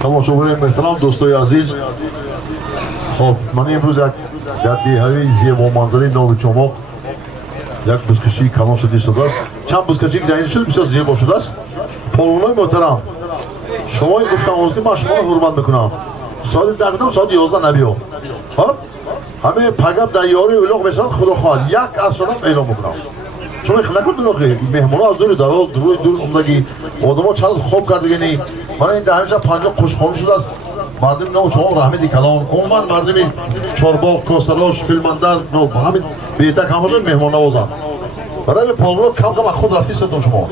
تماشاگران محترم، دوستای عزیز، خب من امروز در دههای زیبا منظره ناوچماق یک بزکشی کلان شده است. چند بزکشی که در این شده بسیار زیبا شده است. پالونای محترم، شما گفتم که من شما رو حرمت میکنم. ساعت دقیقا ساعت 11 نبیو. خب همه پگم در یاری اولوغ بشن خدا خواهد یک اصفادم اعلام میکنم. شما خیلی نکنید که مهمون از دور دراز دور اومدگی آدم ها چند خوب کردگی برای این دهنجا پنجا خوشخانه شده است. مردم نو شما رحمتی کلان عموما مردمی چارباغ کوسراش فیلماندر نو همین بیتک همه مهمان نوازن برای پالونو کم کم خود رفتی ستون شما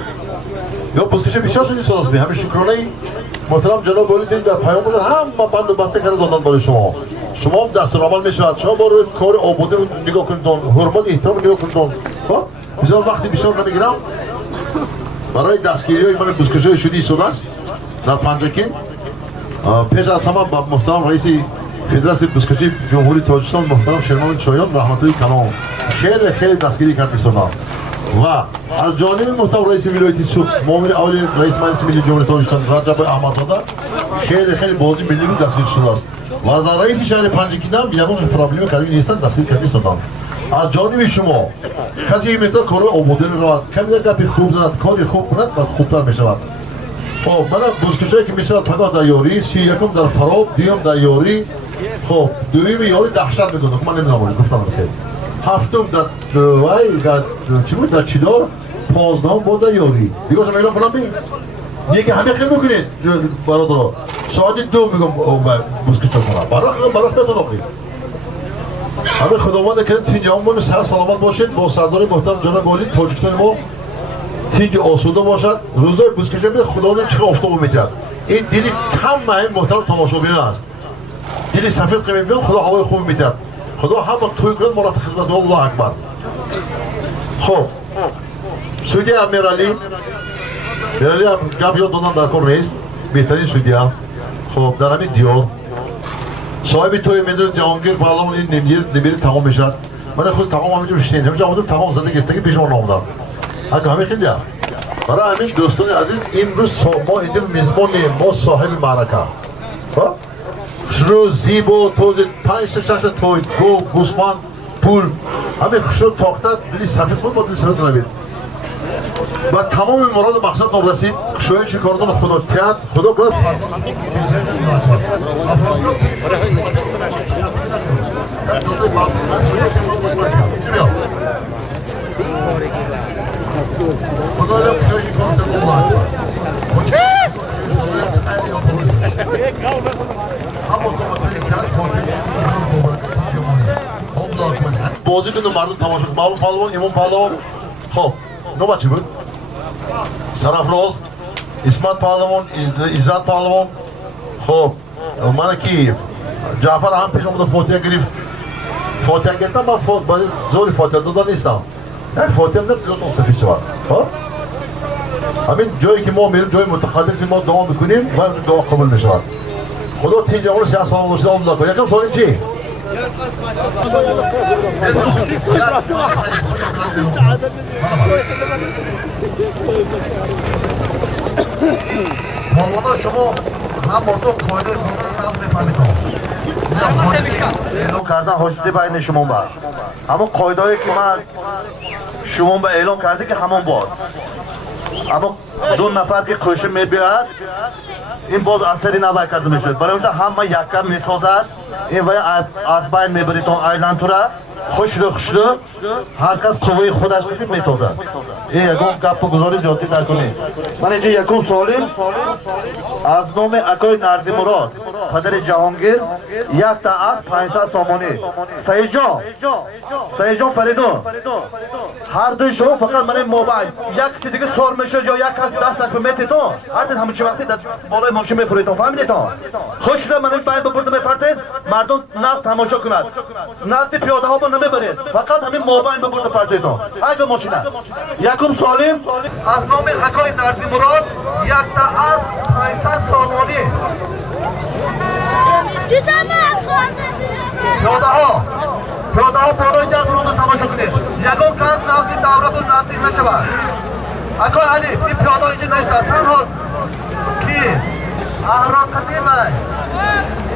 یا بزکشه بسیار شدی ساز است. همین شکرانه محترم جناب ولی در پیام بودن هم بند و بسته کرده دادن برای شما هم دستورالعمل میشود. شما با کار آبادی رو نگاه کنید، حرمت احترام نگاه کنید. بسیار وقتی بسیار نمیگیرم برای دستگیری های من بزکشه شدی ساز است در پنجاکین. پیش از همه با محترم رئیس فدراسیون بزکشی جمهوری تاجیکستان محترم شرمان شایان رحمت‌الله کلام خیلی دستگیری کرد سونا و از جانب محترم رئیس ولایتی سوخ معاون اول رئیس مجلس ملی جمهوری تاجیکستان رجب احمدزاده خیلی بازی ملی رو دستگیر شده است و در رئیس شهر پنجاکین هم یگان پروبلم کاری نیستن دستگیر کرده سونا. از جانب شما کسی میتونه کار آبادی رو کمی گپی خوب زند کاری خوب کند و خوبتر میشود. خب من بزکشایی که میشه پگاه در یاری، یکم در فراب، دوم در یاری، خب دوم یاری دهشت میکنه. من نمیدونم گفتم که هفتم در وای در چی بود در چیدار، 15 بود در یاری. دیگه شما اعلام کنم ببین. دیگه همه خیلی میکنید برادرها. ساعت 2 میگم بزکشا کنم. برای خودتون آخرید. همه خداوند کریم تینجامون سر سلامت باشید با سردار محترم جناب والی تاجیکستان ما. تینج آسوده باشد. روزای بزکشه میده خداوند چقدر آفتاب میکرد. این دلی کم این محترم تماشاگران است. دلی سفید قیمت میاد خدا هوای خوب میده. خدا هم توی کنند ما را خدمت الله اکبر. خب سعودی امیرعلی گپ یاد دادن در کار نیست. بهترین سعودی هم خب در همین دیار صاحب توی میدون جهانگیر پهلوان این نمیری تمام میشد. من خود تمام همینجا بشینم. همینجا آمدم تمام زده گرفتگی پیش من آمدم. اگه همه خیلی هم برای همین دوستان عزیز امروز ما اینجا میزبانیم، ما صاحب معرکه خشرو زیبا توز 5-6 توی گو گوسفند پول همین خشرو تاخته دلی سفید خود با دلی سفید نبید و تمام مراد مقصد نام رسید. خشروی شکاردان خدا کرد خدا کرد بازی کنه مردم تماشا کنه. معلوم پهلوان امام پهلوان خب نوبت چی بود؟ سرافراز اسمت پهلوان عزت پهلوان خب من کی جعفر هم پیش اومد فاتحه گرفت. فاتحه گرفتم من زوری فاتحه دادن نیستم. نه فاتحه نه پیلوتون سفید شود. خب همین جایی که ما میریم جای متقدسی ما دعا میکنیم و دعا قبول میشود. خدا تینجا اون 3 سال داشته الله کنه. یکم سوال چی؟ مامان شما هم موضوع قاعده هم میفهمید. اعلام کردن حاجتی بین شما با اما قاعده‌ای که من شما به اعلام کرده که همون باد اما 2 نفر که خوشه میبیاد این باز اثری نباید کرده میشد. برای اونجا همه یکم میتوزد این وای از بین میبرید اون آیلند تو را خوش رو هر کس قوی خودش بدید میتوزد. این یکم گپ و گزاری زیادی نکنید. من اینجا یکم سوالیم از نام اکای نرزی مراد پدر جهانگیر 1 تا از 500 سامانی. سعید جان فریدون هر دوی شما فقط من موبایل یک چیز دیگه سر میشه یا یک کس دستش به میتیتون هر دست همون چی وقتی در بالای ماشین میفرویتون فهمیدیتون خوش رو من این باید ببرده میپرتید مردم نفت تماشا کند نزد پیاده ها با برنامه برید. فقط همین موبایل به برد پرتیتون. های دو ماشینه. یکم سالم از نام حکای نردی مراد یک تا از 500 سامانی. پیاده ها پالای جرد رو تماشا کنید. یکم کس نزدیک دوره بود نزدیک نشود. حکای علی این پیاده ها اینجا نیست. تنها کی؟ احرام قدیمه.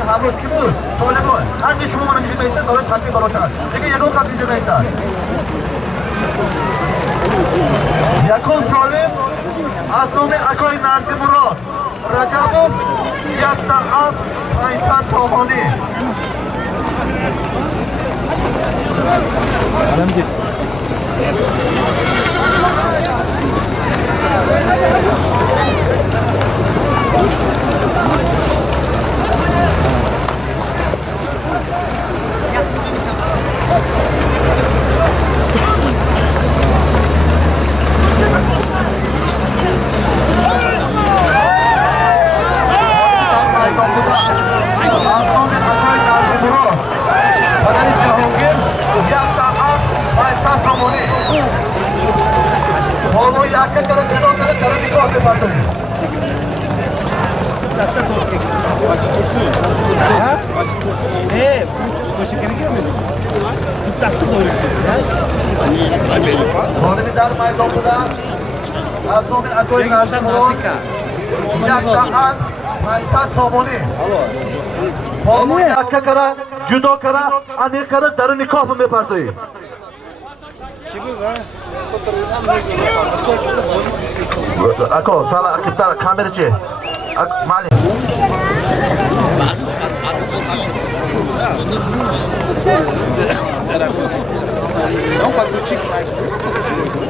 همون کی بود؟ ساله بود. هر چی شما نمیشه بیسته داره تطبیق براشد. دیگه یکم کس اینجا نیست. یکم سالم از نام حکای نردی مراد رجب یک تا از 500 سامانی. در میدان بودن از نام حکای نردی مراد یک ساعت 500 سامانی. پالوی یکه کرد جدا کرد انیق کرد در نکاح میپرسید. اکو سالا اکبتر کامر چه مالی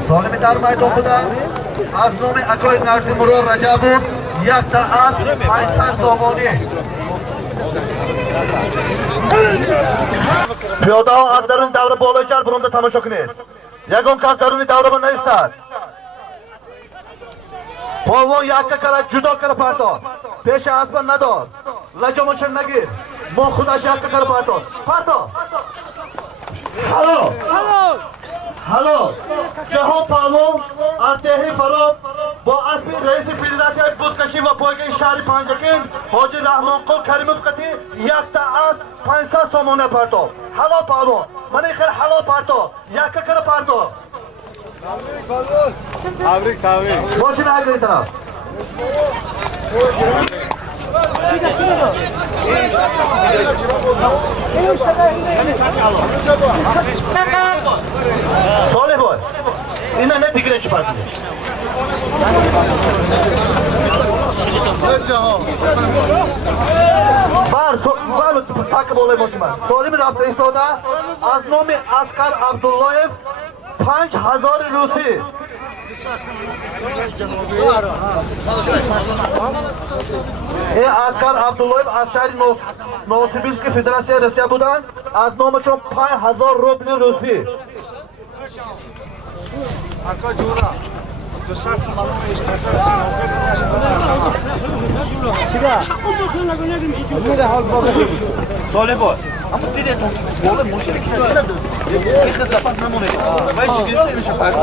سالمی در میدان بودن از نام حکای نردی مراد رجب بود یک تا از 500 سامانی. پیاده ها از درون دوره بالای جر برونده تماشا کنید. یکم کس درونی دوره من نیستد. پالوان یکه کرد جدا کرد پرتاد. پیش اسبان ندار. لجامو چند نگیر. ما خودش یکه کرد پرتاد. پرتاد. هلو جهان پالوان از دهی فراب با اسبی رئیس فدراسیون بزکشی و پایگاه شهر پنجکین حاجی رحمان قل کریم افقتی یک تا از 500 سامانه پرتاب. حلال پالوان من خیر حلال پرتاب یکه کرد پرتاب. تبریک ماشین اگری طرف صالح boy اینا نه دیگه چی پرت بار تاک بوله ماشین صالح رفته ایستاده از نام اسکر عبداللهیف 5000 روسی. این اسکر عبداللهیف از شهر نوسیبیرسک فدراسیون روسیه بودند. از نامشون 5000 روبل روسی. ساله باز اما دیده تو بالا مشکلی که نداره این خیلی پس نمونه باید شکلی اینو شپرد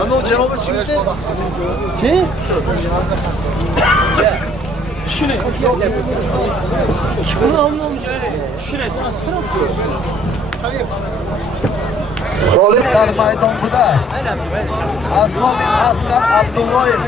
اما جناب چی میده؟ چی؟ شونه شونه صالح در میدان بوده از نام اسکر عبداللهیف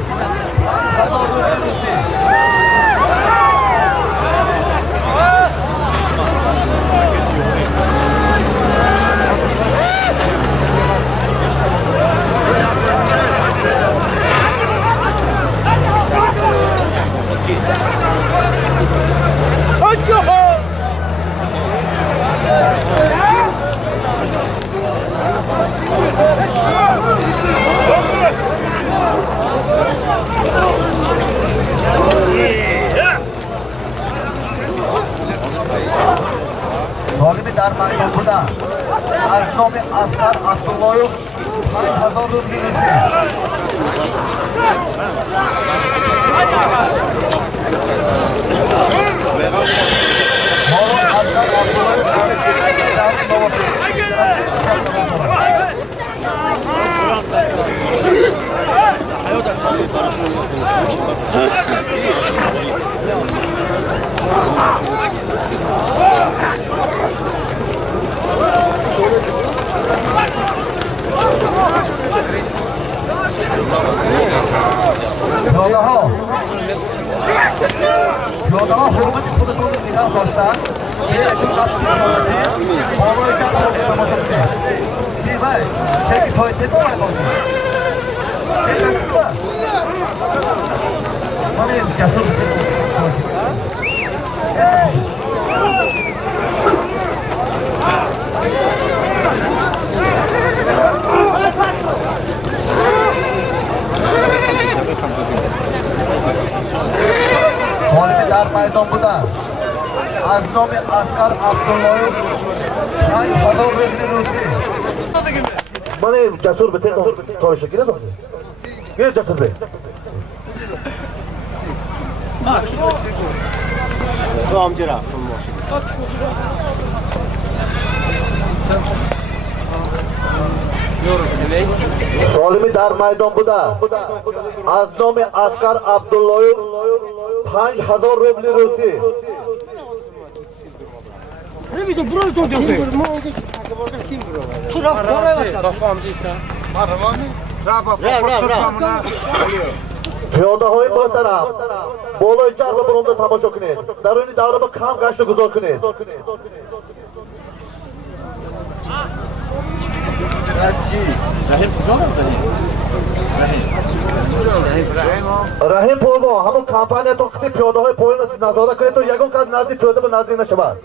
طالب در میدان بوده از نام اسکر عبداللهیف 5000 روبل Yo'dalar hurmat hududini nigah boshdan yashashim qattiq qonunga tomosha qilamiz. Divay, tek to'yte bo'ladi. Mana endi jasur. Dar maydon buda. Az nomi Askar Abdullayev Şahin Xodov Rezidenti. Mana endi jasur bitta to'yishga keladi. Ber jasur bey. Tamam Cira. Solimi dar maydon buda. Az nomi Askar Abdullayev 5000 rubli Rusi. Neydi buraya döndü? Kim bro? Turab ko'rayapsan. Rafamji ista. Marvani? Piyoda hoy muhtaram. Bo'loycha arba burunda tomosha qiling. Daruni davrida kam gashti guzor qiling. Rahim polvon, hamon kampaniya to'qiti piyodahoy poyini nazorat qilib turib, yagon kaz nazdi to'da bu nazdi nashavad.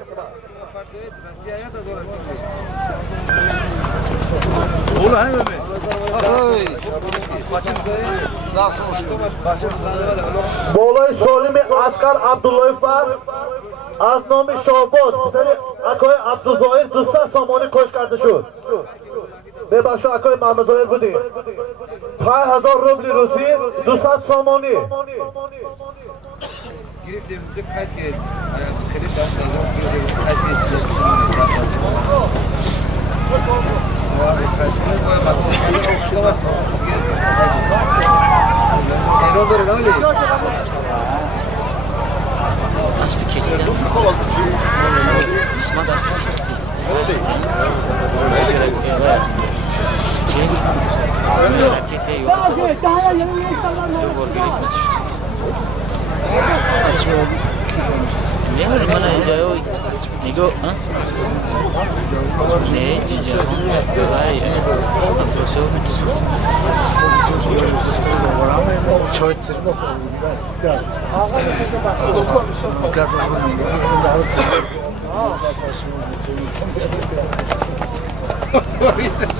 Bo'loy Solimi Askar Abdullayev var. Az nomi Shobod, sari akoy Abduzoir Dustan Somoni qo'sh kartishur. Bebasho akoy Mahmudzoir budi. 5000 rubli Rusi, Dustan Somoni. Girdim de kayıt geldi. Kredi başladım. Kayıt geçti.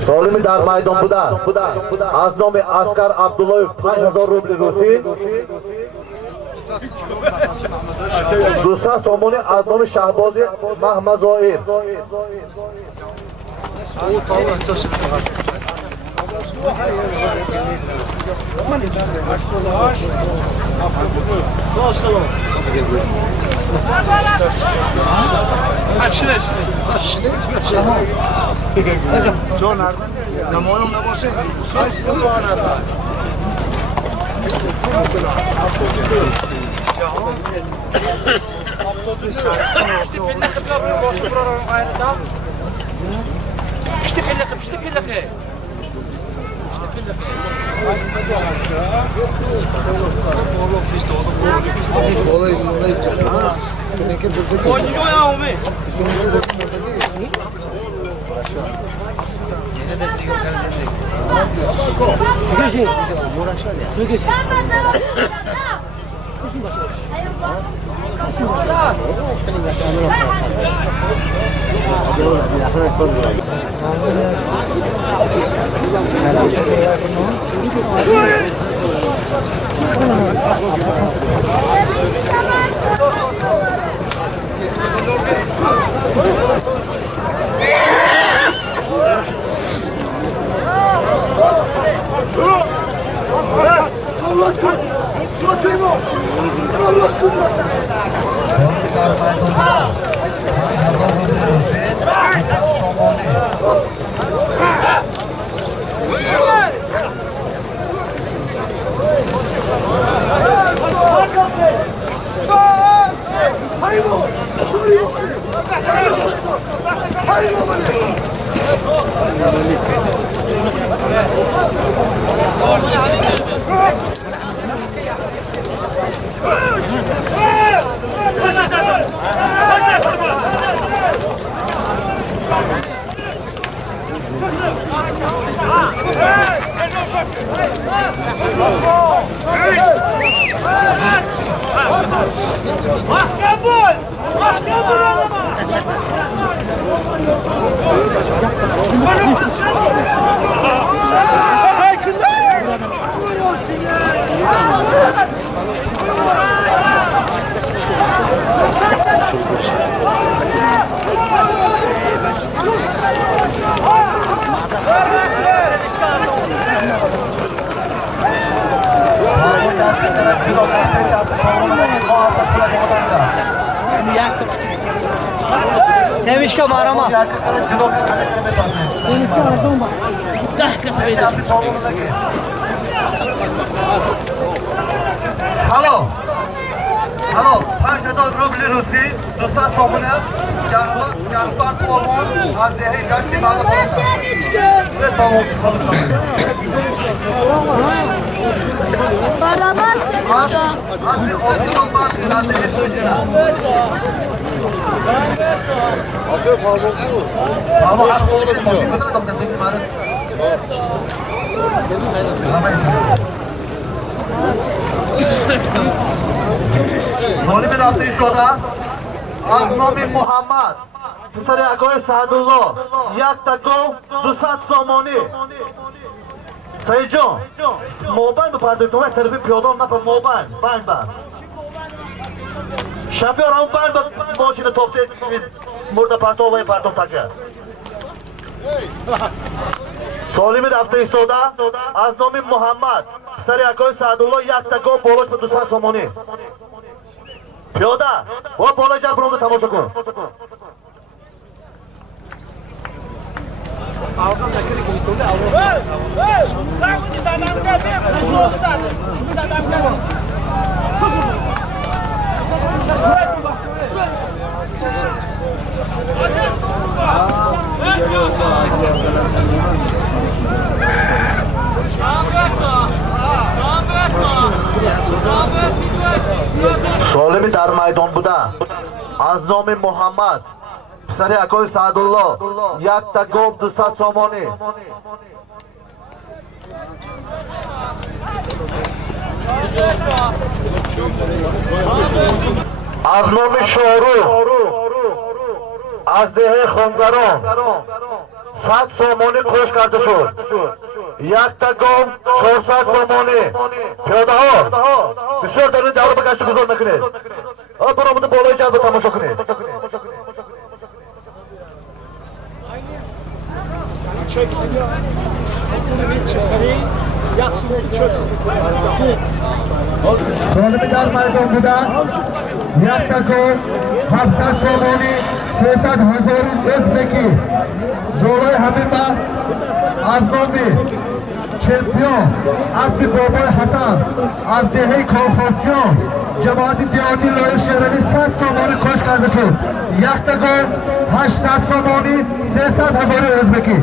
Solimi dar maydon buda. Az nomi Askar Abdullayev 5000 rubli Rusi. Dustan Somoni az nomi Shahbozi Mahmudzoir. Allah Temizka marama. Halo. Halo, ben Jadol Rubli Rusi, Dostlar Somunu, Yarfan Olman, Azzehi Yaşlı Bağlı Boğazı. Ve Somunu konuşalım. Barabar Semişka. Azzehi Olman, Azzehi Söyleyeceğim. Ama aşk olur mu? Bu kadar da bizim var. Zolim rafte shoda az nomi Muhammad psari agoy Saadullah yak tako 200 somoni Sayjon mobil bepardek to tarafi piyoda na par mobil bang bang Şoför on bang boşuna toplayıp burada partovaya partov takya Zolim rafte shoda az nomi Muhammad psari agoy Saadullah yak tako bolosh pe 200 somoni Piyoda, o bo'lajak birovni tomosha qil. Solimi dar maydon buda. Az nomi Muhammad. Psari akoy Saadullah. Yak ta gol 200 somoni. Az nomi Shoru. Az dehe Khongaron. 100 somoni khosh karda shud. Yak ta gol 400 somoni. Piyodaho. Bisyor darni davr bakashni guzor nakined. Birovni bo'lajak bir tomosha qiling. Solimi maydonida Yaktako 70 somoni 300,000 o'zbeki Zo'roy Habiba Aznomi Çempiyon Abdi Bobay Hasan Azdehi Kolxochyon Cemaati Diyoti Loya Şerali 100 somoni koş kardeşim Yaktako 80 somoni 300,000 o'zbeki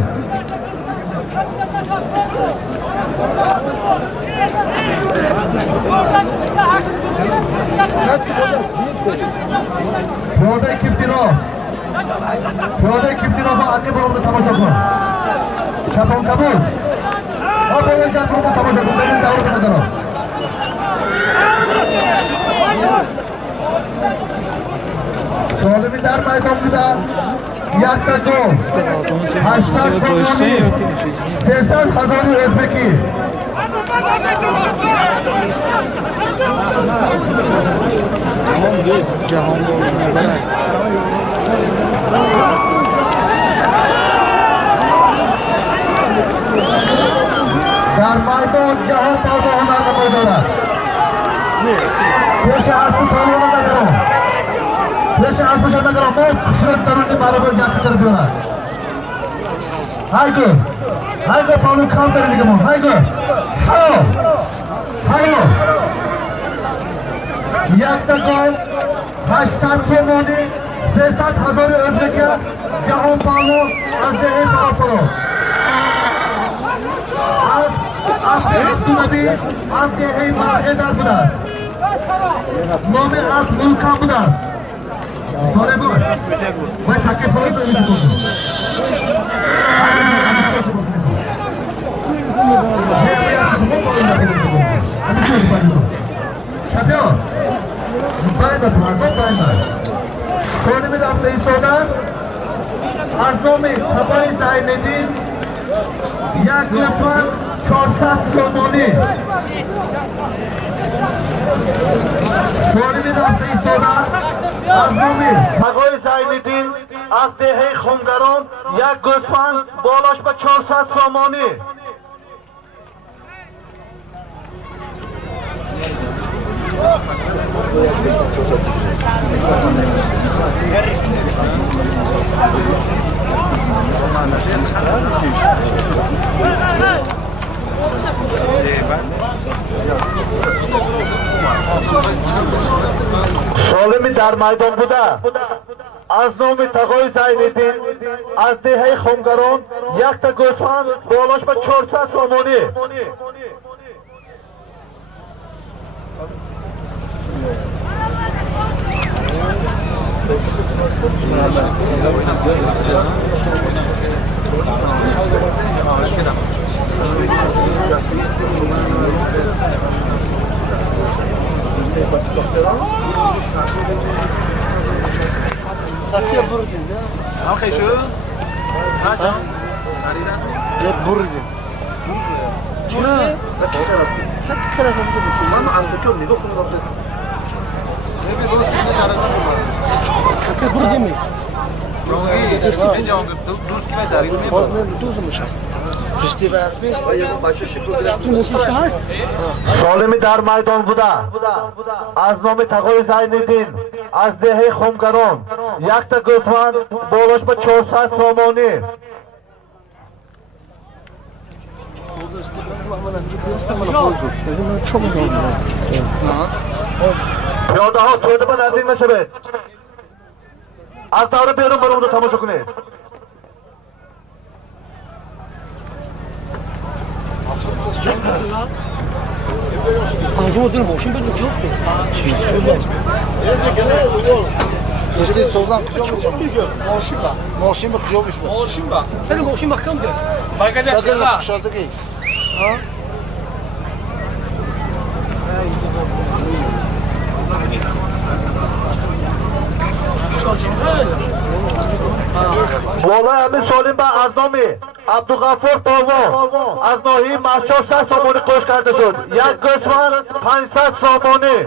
Piyoda ekip dino va adli birovni tomosha qilin. Shapon qabul. Ha bo'lgan birovni tomosha qilin. Benim davrim qadaro. Solimi dar maydonida yakta gol. 80 somoni. 300,000 o'zbeki. Dar maydon jahon savdolarida maydonlar. Peşe arsı salonunda durun. Beşe asmışlarına kadar mol kışırık tarafını beraber yakıtır diyorlar. Haydi. Haydi Paul'un kan verildi mi? Haydi. Halo. Halo. Yakta kol. 80 somoni. 30000 önceki Jahon Paul'u Azze'ye tarafı. After Abdulabi, after Heyman Edar Buda. Nome az Mulkan Buda. Sonra bu. Ben takip falan da öyle buldum. Şampiyon. Bayma pardon bayma. Sonra bir hafta sonra Aznomi Tabari Zaynedin yaklaşan Çorsak Somoni. Sonra bir hafta sonra Aznomi Tabari Zaynedin از دهه خونگران یک گوسفند بالاش به 400 سامانی. سالمی در میدان بوده از نام تقای زین‌الدین از دهه خونگران یک تا گوسفند بالاش به 400 سامانی. Kaçya burdun ya? آخه شو؟ ها جان؟ Ne burdun? Çura? Kaç kere sen bu? Ama az bakıyorum nigah konu yaptı. Ne bir roz konu yararlı mı? Kaç burdun mu? Rogi, cevap دوست kime darin mi? Poz ne duzmuş? Festival ismi? Tumuş هست. سالمی در میدان بوده از نام تقای زین‌الدین از دهه خونگران یک تا گوسفند بالاش به 400 سامانی. پیاده ها توی به نزدیک نشوید. از داره بیرون برون رو تماشا کنید. Ağacın odunu boşun böyle çok mu? İşte sözler. İşte sozdan kuşu Boşun bak. Moşin mi kuşu olmuş mu? Olsun bak. Benim boşun bakalım diyor. Bakacak Bakın şeyler. nasıl kuşardı ki? والا همین سالیم به از نام عبدالغفور پاوان از ناحیه مشهد 100 سامانی کش کرده شد. یک گوسفند 500 سامانی.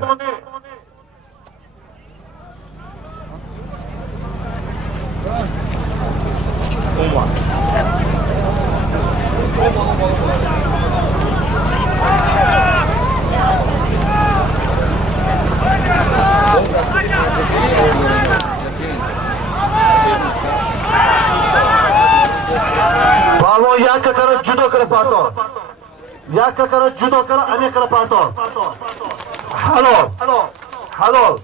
پالوان یک کار جدا کرده پارتو. یک کار جدا کرده انیک کرده پارتو. حلال.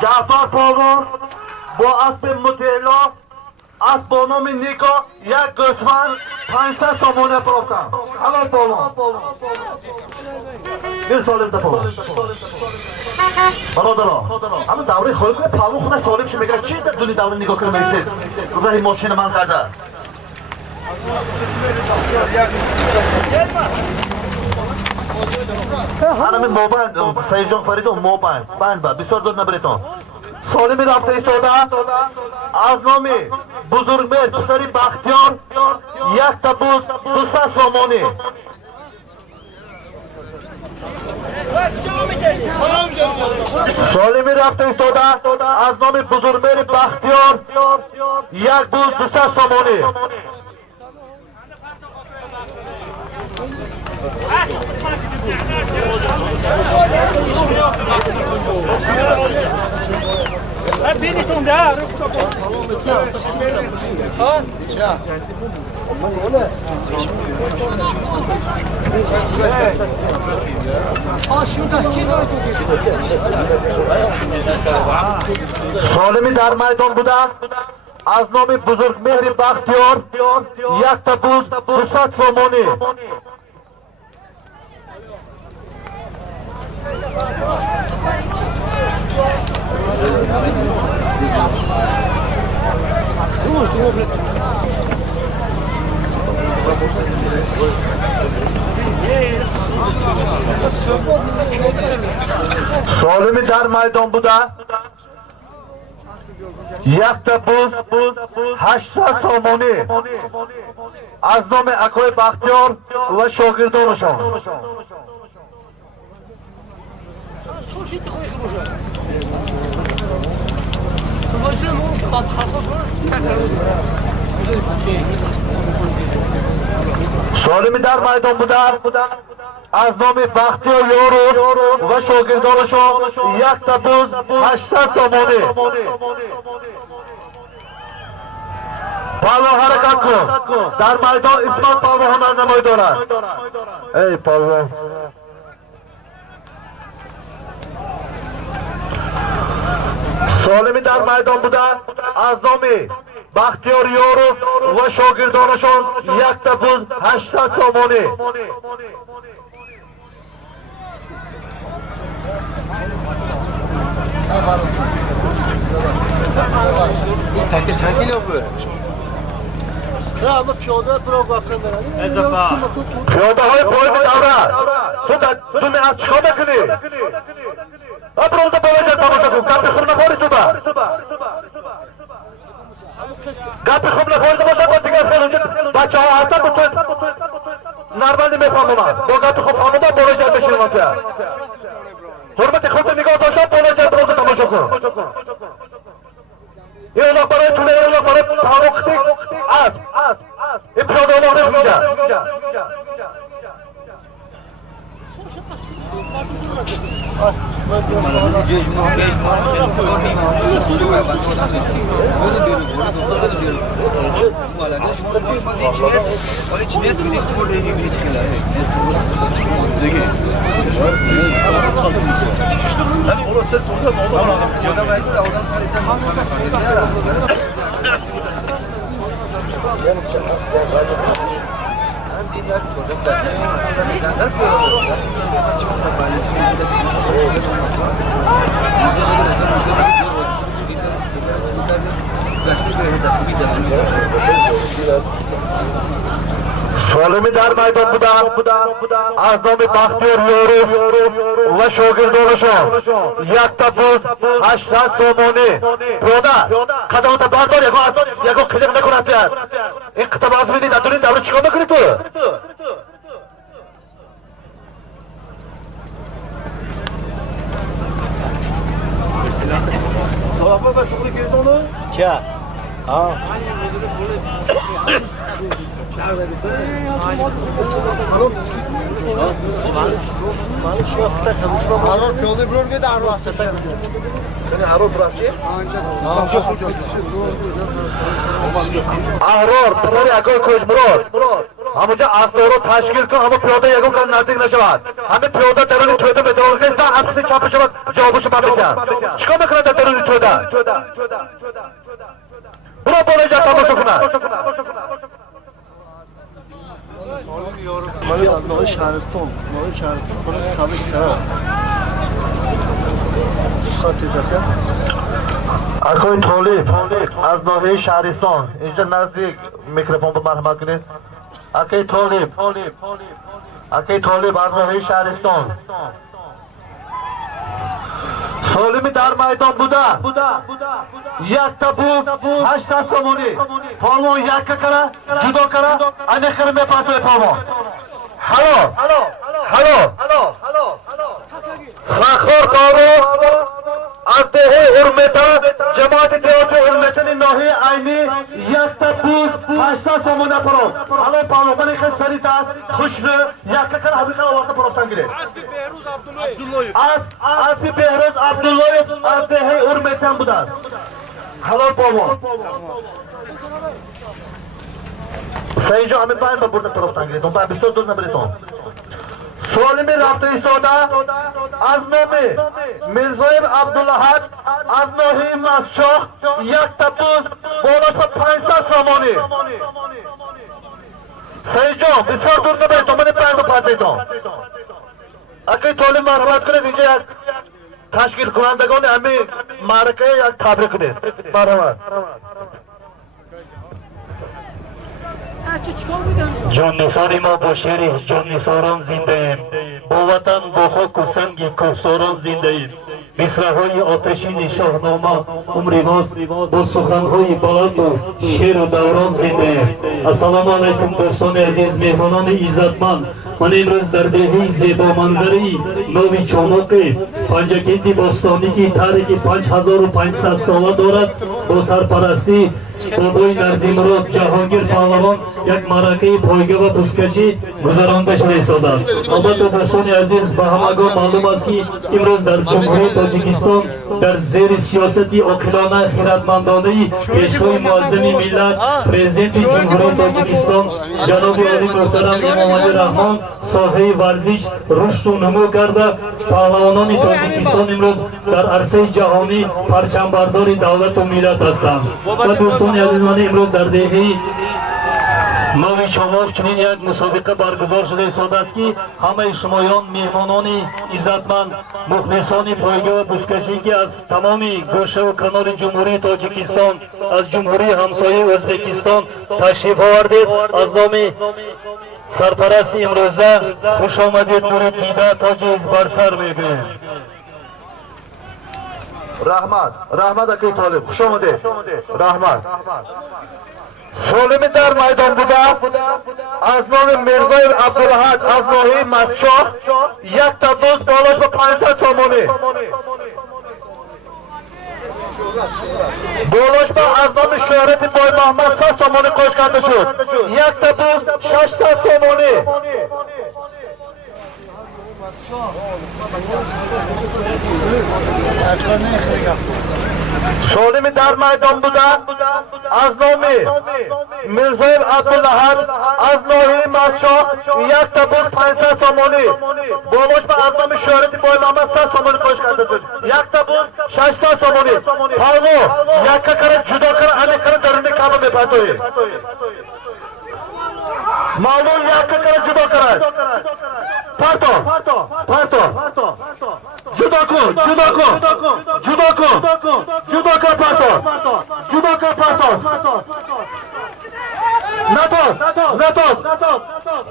جعفر پالوان با اسب متعلا اسب با نام نیکا یک گوسفند 500 سامانه فروختن. حلال پالوان. bir سالم دفعه. برادرها اما دوره خواهی کنه پالوان خودش سالم شد میگه چی در دونی دوره نگاه کنه میسید گذاری ماشین من کرده همین موبایل سیجان فریدون موبایل بند با بسیار دور نبریتان سالمی رفته ایستاده از نام بزرگمیر پسری بختیار یک تبوز 200 سامانی سالمی رفته ایستاده از نام بزرگمیر بختیار یک بوز 200 سامانی سالمی در میدان بودن از نام بزرگ مهری بختیار یک تبوز 200 سومانی. سالمی در میدان بوده یک تبوز 800 سومانی از نام اکای بختیار و شاگردانشان. سالمی در میدان بوده از نام بختیار یارو و شاگردانشان یک تبوز 800 سومانی. پالوان حرکت کن. در میدان اسمت پالوان نمایی دارد. ای پالوان سالمی در میدان بوده از نام بختیار یارو و شاگردانشان یک تبوز 800 سومانی. این تکه چند کیلو بود؟ نه اما پیاده برو واقعا برن پیاده های پای دوره تو می از چیکار بکنی؟ ابرو تو بالا جا تماشا کن. گپی خوب نخوری تو با گپی خوب نخوری تماشا کن دیگه. بچه ها هستن تو نرمال نمیفهمم. با گپی خوب فهمم بالا جا بشین واسه حرمت خودت نگاه داشتم. بالا جا برو تماشا کن. این اونا برای تونه اونا برای تاروختی اسب این پیاده اونا نمیگه. سالمی در میدان بودن از نام بختیار یارو و شاگردانشان یک تبوز 800 سومانی. پیاده قدم تا بردار یکو کلیم نکنه پیاد. این قطب از میدید اتونین دورو چیکار میکنی تو؟ چه؟ احرار پسر اکای کشمراد همونجا اصلا رو تشکیل کن. همه پیاده یکو کن نزدیک نشود. همه پیاده درون توده به درون کنید. اصلی چاپ شود جوابشو بکن. چیکار میکنه در درون توده؟ برو بالا جا تماشا کنه. مالی از نوع شهرستان خونه تبریک کرد سخاتی دکه اکای طالب از ناحیه شهرستان اینجا نزدیک میکروفون به مرحمت کنید. اکای طالب از ناحیه شهرستان سالمی در میدان بوده یک تبوز 800 سومانی. پالوان یک کنه جدا کنه اینه خیلی میپرسوی پالوان. هلو فخر بابا از دهه حرمتا جماعت دیوت حرمتن ناهی عینی یک تا بوز 800 سامونه پروز حالا پانوکانی خیلی سریت است خوش رو یک کن حبیقه آورده پروستان گیره اسبی بهروز عبداللویف از دهه حرمتن بوده است حلال پاوان سعی جو همه باید با برده پروستان گیره باید 22 نبریتون سوالی می رفته ایستاده از نام میرزایم عبدالحق از ناحیه مسچاه یک تبوز بالاش با 500 سامانی سعی جان بسیار دور نبریتون من پرد و پرد دیتون اگه طولی مرحمت کنید اینجا یک تشکیل کنندگان همه معرکه یک تبریک کنید مرحمت جان نثار ما با شعر جان نثاران زنده ایم با وطن با خاک و سنگ کوهساران زنده ایم مصرع‌های آتشین شاهنامه عمری باز با سخن‌های بلند و شعر و دوران زنده ایم السلام علیکم دوستان عزیز مهمانان عزتمند من امروز در دهه زیبا منظری نوی چماق پنجکندی باستانی که تاریخ 5500 ساله دارد با سرپرستی بابای نرزیمراد جهانگیر پهلوان یک معرکه پایگاه و بزکشی گذرانده شده ایستاده است. البته دوستان عزیز به همگان معلوم است که امروز در جمهوری تاجیکستان در زیر سیاست عاقلانه خردمندانه پیشوای معظم ملت پرزیدنت جمهوری تاجیکستان جناب عالی محترم امام علی رحمان ساحه ورزش رشد و نمو کرده پهلوانان تاجیکستان امروز در عرصه جهانی پرچمبردار دولت و ملت هستند. و دوستان عزیز من امروز در دهه نوی چماق چنین یک مسابقه برگزار شده ایستاده است که همه شمایان مهمانان عزتمند مخلصان پایگاه و بزکشی که از تمام گوشه و کنار جمهوری تاجیکستان از جمهوری همسایه ازبکستان تشریف آوردید از نام سرپرست امروزه خوش آمدید نور دیده تاج بر سر میگوییم. رحمت اکی طالب خوش آمده رحمت سالمی در میدان بوده از نام میرزای عبدالحق از ناحیه مسچاه یک تبوز بالاش با 500 سامانی بالاش با از نام شهرت بای محمد 100 سامانی کش کرده شد یک تبوز 600 سامانی سالمی در میدان بوده از نام میرزای عبدالحق از ناحیه مسچاه یک تبوز 500 سامانی بالاش با از نام شهرت بای محمد 100 سامانی کش کرده شد یک تبوز 600 سامانی پاولو یک کار جدا کر الی کر درونی کام میپاتوی معلوم یک کار جدا کرد پارتو جدا کن پارتو نتاز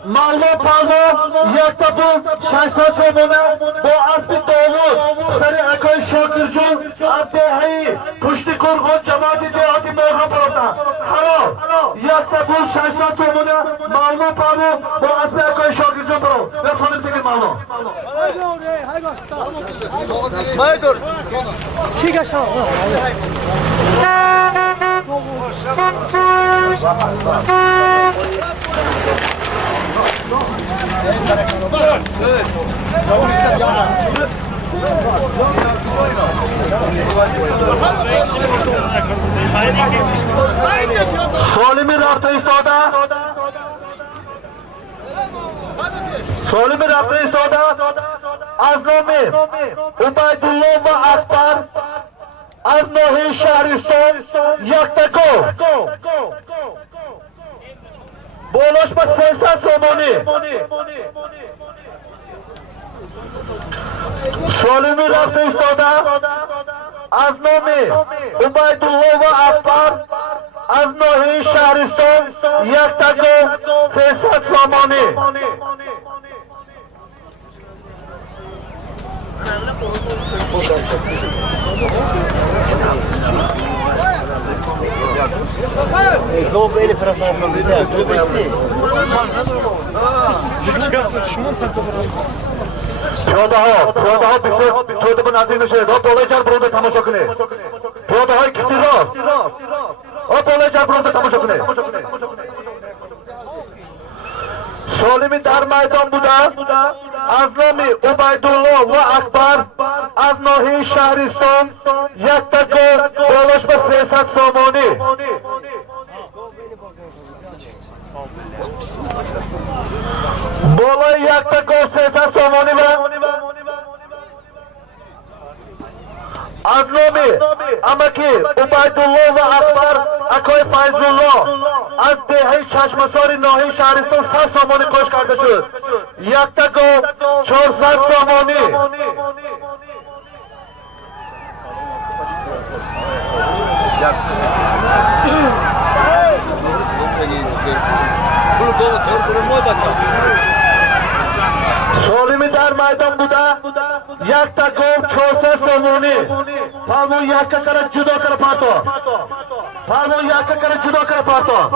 معلوم پاولو یک تبوز 600 سامانه با اسب داوود سری اکای شاکرجون از دهی پشتی کرغان جماعت دیهاتی مرغا پروتن حلال یک تبوز 600 سامانه معلوم پاولو با اسب اکای شاکرجون پرو یا سالم تکر معلوم Haydur. Çık aşağı. Salimi rafta istoda از نام عبیدالله و اکبر از ناحیه شهرستان یک تکو بالاش با 300 سامانی سالمی رفته ایستاده از نام عبیدالله و اکبر از ناحیه شهرستان یک تکو 300 سامانی Doğu böyle taraflarından bir de. Şunu takılır. پیاده ها بسیار پیاده به نزدیک نشید. بالای جر برونده تماشا کنید. پیاده های کشتی راست بالای جر برونده تماشا کنید. سالمی در میدان بودند از نام عبیدالله و اکبر از ناحیه شهرستان یک تا گل بالاش به 300 سامانی. بالای یک تا گل 300 سامانی از نام امکی عبیدالله و اکبر اکای فیضالله از دهه چشمسار ناحیه شهرستان 100 سامانی کش کرده شد. یک تا گل 400 سامانی. سالمی در میدان بوده یک تا گل 400 سامانی. فرمون یک کره جدا کره پارتا. فرمون یک کره جدا کره پارتا.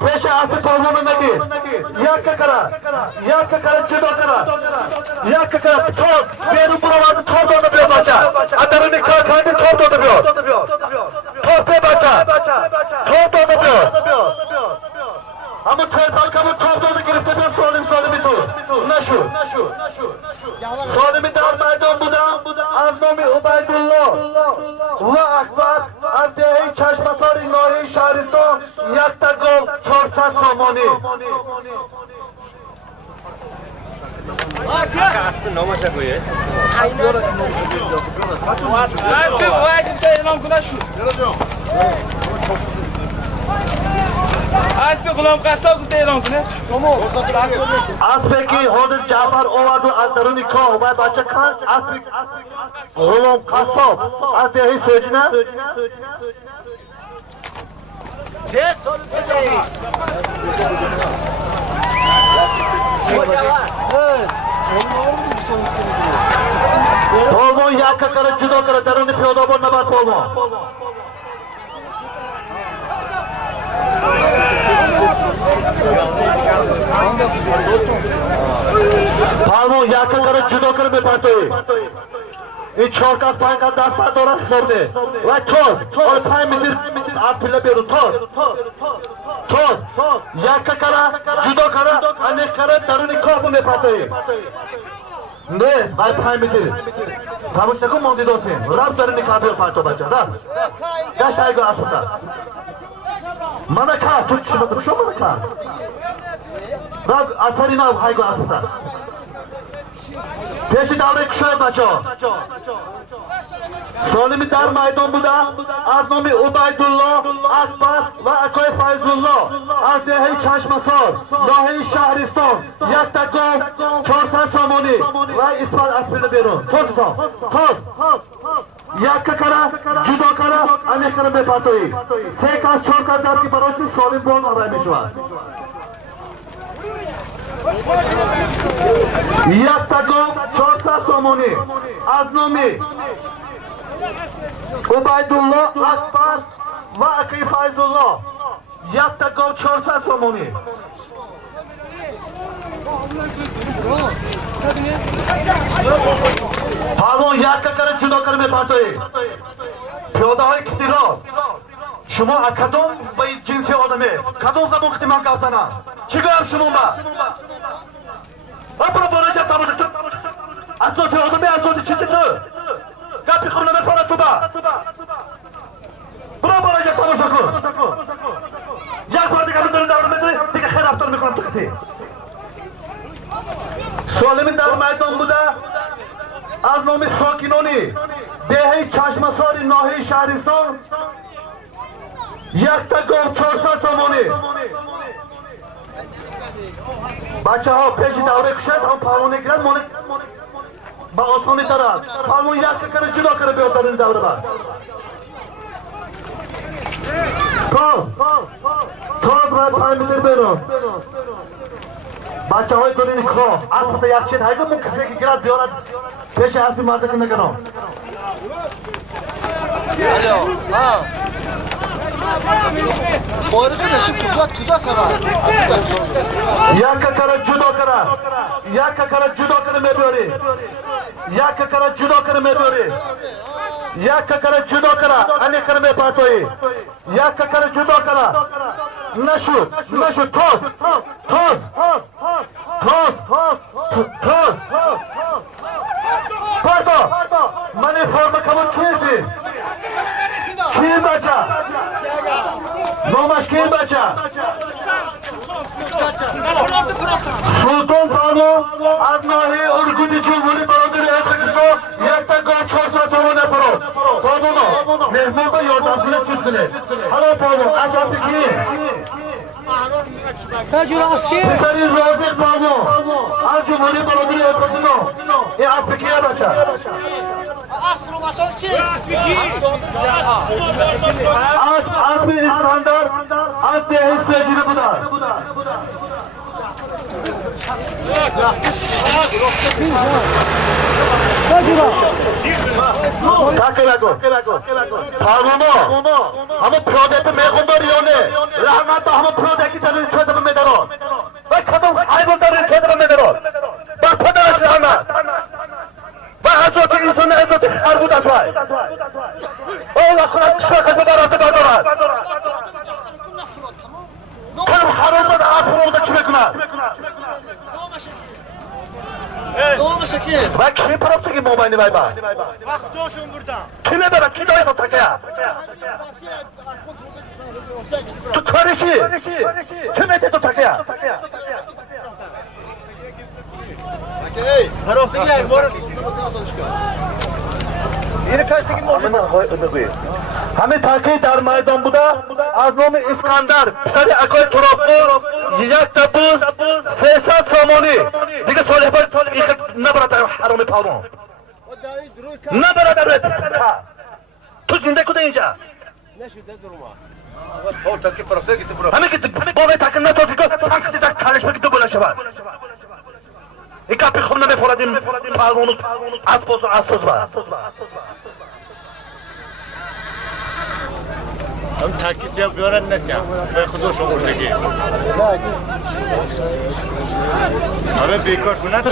پیش اصلی فرمون نگی. یک کره جدا کره. یک کره توب بیرون برو توب داده بیا بچه. ادر نکار کردی توب داده بیا. توب بیا بچه. توب داده بیا. اما ترتال کمون توب داده گرفته بیا سالمی تو. نشو. سالمی در میدان بودم از نام عبیدالله و اکبر از دهه چشمسار ناحیه شهرستان یک تا گل 400 سامانی. اسب غلام قصاب گفته اعلام کنه. اسب کی حضرت جعفر اومد و از درون کاه و بچه کن اسب غلام قصاب از دهه سجنه 10 سال دیگه. پالمون یک کره جدا کره درون پیاده بود نباید پالمون. پالمون یک کره جدا کره بپرتوی. این 4 کس 5 کس 10 پرت داره سرده و توز اور 5 متر از پله بیرون توز یک کره جدا کره انیک کره درون کاه بپرتوی. نیست باید 5 متر خاموش نکن موندی دوستین رب داره نکاح بیار پرتو بچه رب گشت ایگو اسبتا منه که تو چی مطلب شو منه که رب اثری نو ایگو اسبتا پیشی دوره کشوید بچه سالمی در میدان بوده از نام عبیدالله اکبر و اکای فیضالله از دهه چشمسار ناحیه شهرستان یک تا گل 400 سامانی و اسفل اسفل بیرون توز یک کره جدا کره انیک کره بپرتوی 3 کس 4 کس دست کی براشتی سالم بون آرای میشود. یک تا گل 400 سامانی از نامی عبیدالله اکبر و اکی فیضالله یک تا گل 400 سامانی. پالون یک کره جدا کره بپرتوی. پیاده های کشتی را شما کدوم به جنسی آدمه کدوم زبان اختیمان کفتنه چی گویم شما با برو بالای جب تماشا تو از ذات آدمه از ذات چیزی تو گپی خب نمیپاره تو با برو بالای جب تماشا کن یک بار دیگه میدونی دورم میدونی دیگه خیر رفتار میکنم تو کتی. سالمی در میدان بوده از نام ساکنانی دهه چشمسار ناحیه شهرستان یک تا گل 400 سامانی. بچه ها پیشی دوره کشید هم پالونه گرد مونه با آسانی طرف پالون یک کره جدا کره بیاد در این دوره بعد تاز باید 5 متر بیرون. بچه های دورین خواه اصلا یک چید هایگو مون کسی که گرد بیارد پیش هستی مازه کنه کنم Yakka kara judo kara. Yakka kara judo kara medori. Yakka kara judo kara medori. Yakka kara judo kara. Ane kara me patoi. Yakka kara judo kara. Nashu. Toz. Pardon. Mani forma kabul kiyesi. Kim baca? Nomaş kim baca? Sultan Tano Adnahi Urguti Cumhuri Barodur Efekto Yakta Gol Çorsa Savune Paro Sabuno Mehmunda Yordamlı Çüzdüle Hara Pano Asatı ki Pisari Razir Pano Al Cumhuri Barodur Efekto Asatı kiye baca Asmi İskandar Asmi İstecini Budar Tagumo हम प्रोजेक्ट में कुंदर योने लाना तो हम प्रोजेक्ट की तरह क्षेत्र में दरो भाई खत्म आई बोलता है क्षेत्र में दरो पर फटा लाना बाहर जो चीज सुने तो हर बुदा स्वाय ओ लखना शक का दरो तो दरो كم حرام ده عفوا ده كبكنا bak şey parası gibi mobilini bay bay. Vaktoşun burada. Kime de bak kime de takaya. Tu karışı. Kime de takaya. Taraftakiler bu arada. Yeni kaçtaki mi oldu? हमें थाके दार मैदान बुदा आजमो में इस्कंदर सारे अकोय तुरपो यक तबूस सेसा सोमोनी दिखे सोले पर एक न बराता हारों में पावो न बराता रे तू जिंदे को नहीं जा हमें कित बोले थाके न तो फिको थाके तक खालिश में कित बोला शबा एक आप खुद में फौलादिन पावो आसपोस आसोसबा Hem takis yapıyor net ya. Ben kudoş oradaki. Abi bekar bu ne?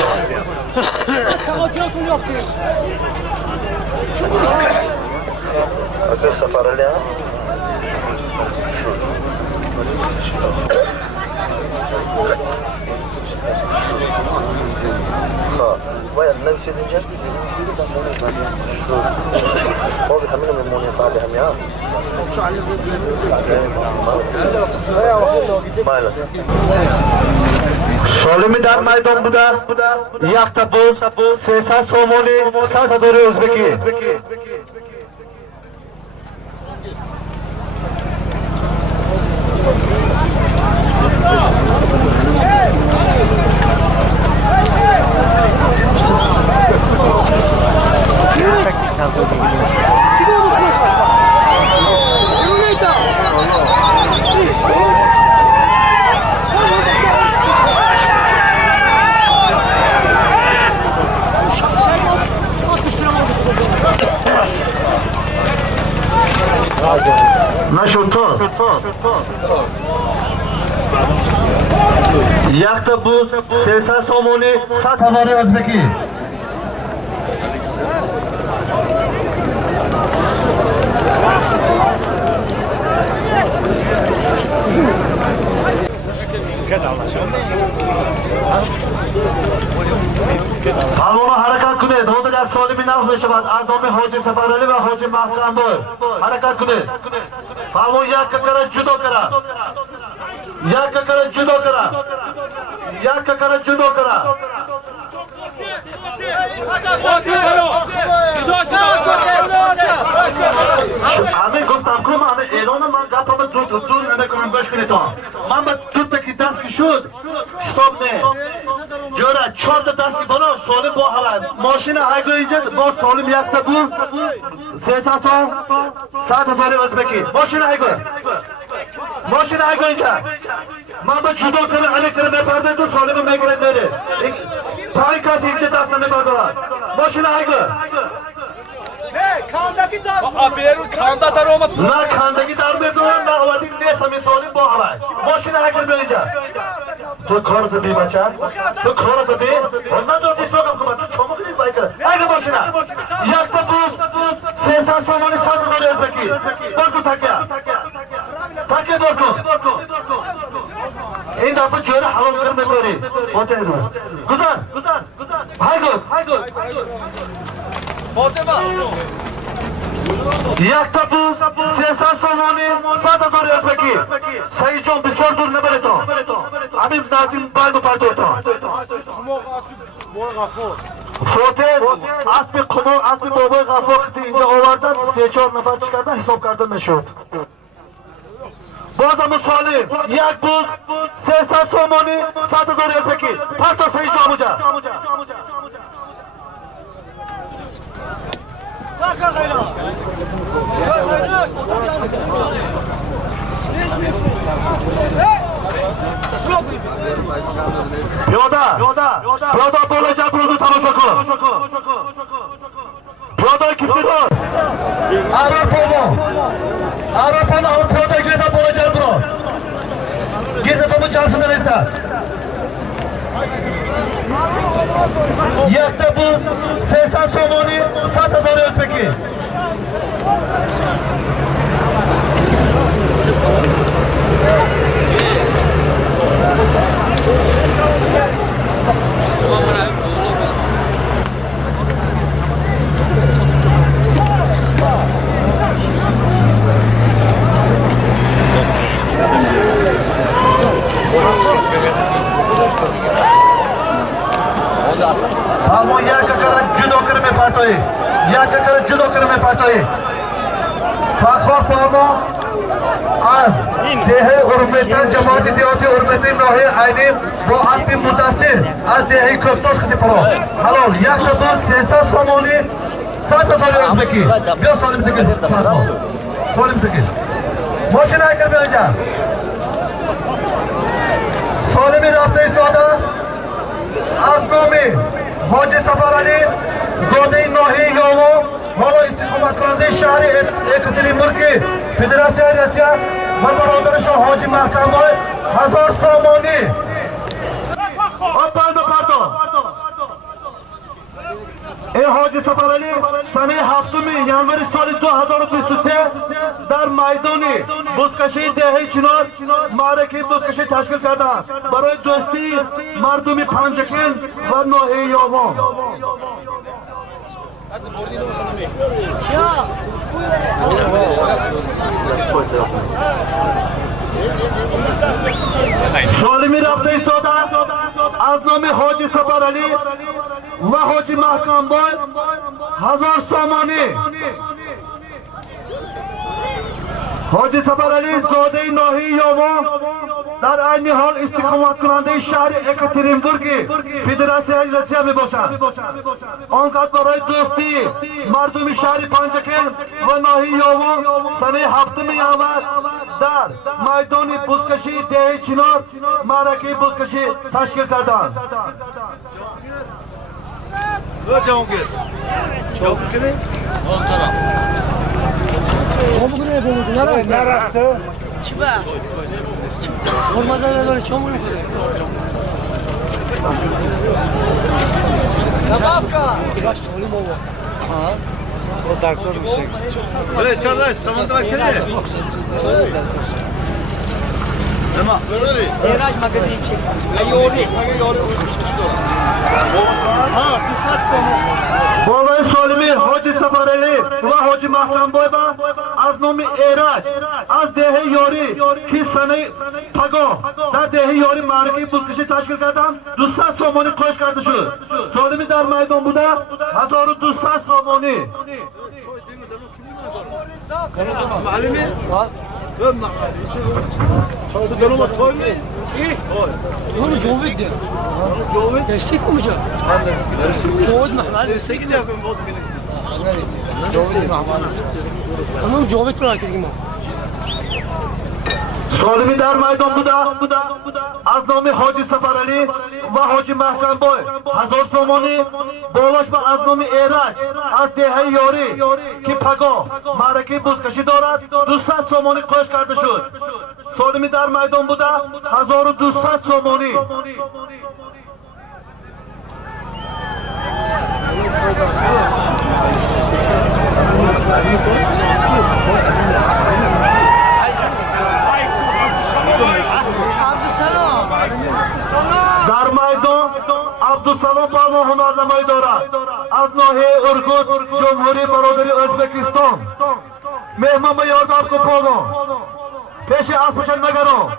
Kaçıyor yaptı. Akıl safarı ya. Vay ne bir şey diyeceğim. Şu. O bir hamile mi moni tabi ham ya. Solimi dar maydon bu da yakta bu sesa somoni sağda doğru Özbeki. Nasıl toz? Yakta bu sesa somoni sağda doğru Özbeki. Halvona harakat kune, doğdu da solimi nazmışı var. Adomi hoca sefareli ve hoca mahkamı. Harakat kune. Halvon yakka kara judo kara. Yakka kara judo kara. Yakka kara judo kara. Abi gostam kuma abi elona man gapamı dur ne koyun baş kune to. Man ba tutta ki das ki şud. Hesap ne? Jora çorda das ki bana solim bu hala. Maşina haygoyacak bu solim yaksa bu. Sesa son. Saat hazarı Özbeki. Maşina haygoy. Maşina haygoyacak. Man ba judo kara alekere me parde dur solimi mekrenleri. Tayi kas ilke tasla me pardolar. Maşina haygoy. Kandaki dar. Beru kanda dar olmadı. نه کندگی در بدون نه اومدی نیست همین سالی با عمل ماشین هکر بینجا تو کار زدی بچه تو کار زدی ondan dört iş bakalım kuma tu çomuk değil baykı haydi boşuna yaksa buz 80 somoni satı zor özbeki dorku takya takya dorku این دفعه جوری حلال کرد می‌داری فاطمه گذار های گل فاطمه یک تپوز 300 سومانی 100,000 özbeki sayı çok بسیار دور نبره تو همین نازیم باید و پرتو تو فوتر اسب قمار اسب بابای غفور کتی اینجا آوردن 3-4 نفر çıkardan حساب کردن نشد بازم سالم یک بوز 300 سومانی 100,000 özbeki پرتو sayı çok amca Piyoda bo'lajak bo'ldi tomosha qil. Piyoda kiftidir. Arafani olib piyoda gida bo'lajak biroz. Gida tomon chansini esa. Yakta bu 80 somoni 100,000 özbeki. Amo yakakara judo kirme patoyi. Yakakara judo kirme patoyi. Fakhor formo az dehe hurmetan cemaati diyoti hurmetin nohi ayni bu asbi mutasir az dehe köftoş kiti paro. Halol yakta bu 300 somoni 100,000 özbeki. Bir solim tıkır. Solim tıkır. Moşina aykır bir önce. Solimin hafta istoda Asnomi Hoji Safar Ali Zode Nohi Yovo Holo istikomat kunande şehri Ekatili Mülki Federasyon Riyasya ve Barodarışo Hoji Mahkamoy 1000 somoni Pardon ای حاجی سفر علی سنه هفتمی ینوری سال 2023 در میدانی بزکشی دهه چنار معرکه بزکشی تشکیل کردند برای دوستی مردمی پنجکن و ناحیه یاوان سالمی رفته ایستاده از نام حاجی سفر علی و حاجی محکم بای 1000 سامانی حاجی سفر علی زاده ناحیه یاوان در عین حال استقامت کننده شهر اکاترینبورگ فدراسیون روسیه می باشند آنقدر برای دوستی مردم شهر پنجکن و ناحیه یاوان سنه هفتم ینور در میدان بزکشی دهه چنار معرکه بزکشی تشکیل کردند Çabuk ne yapıyorsun? Ne rastı? Çıba. Ormanda ne böyle çamur mu koyuyorsun? Ya babka. Kaç tane baba? Ha. O doktor bir şey. Kardeş kardeş tamam da gel. Tamam. Yeraj magazin çek. Ha, bu saat sonra. بالای سالمی حاجی سفر علی و حاجی محکم بای با از نام ایرج از دهه یاری که سنه پگاه در دهه یاری معرکه بزکشی تشکیل کردم 200 سامانی کش کرده شد سالمی در میدان بوده 1200 سامانی معلمی؟ Onu Covit diyor. Covit? Destek mi hocam? Covit mahmal. Destek de yapıyorum boz Tamam Covit merak edeyim سالمی در میدان بوده از نام حاجی سفرعلی و حاجی محکم‌بای 1000 سومانی بالاش با از نام ایرج از دهه یاری که پگاه معرکه بزکشی دارد 200 سومانی قاش کرده شد. سالمی در میدان بوده 1200 سومانی. در میدان عبدالسلام پالما هنرنمایی دارد از ناحیه ارگوت جمهوری برادری ازبکستان. مهمان به یاردم کو پالما پیش اسبشن نگران.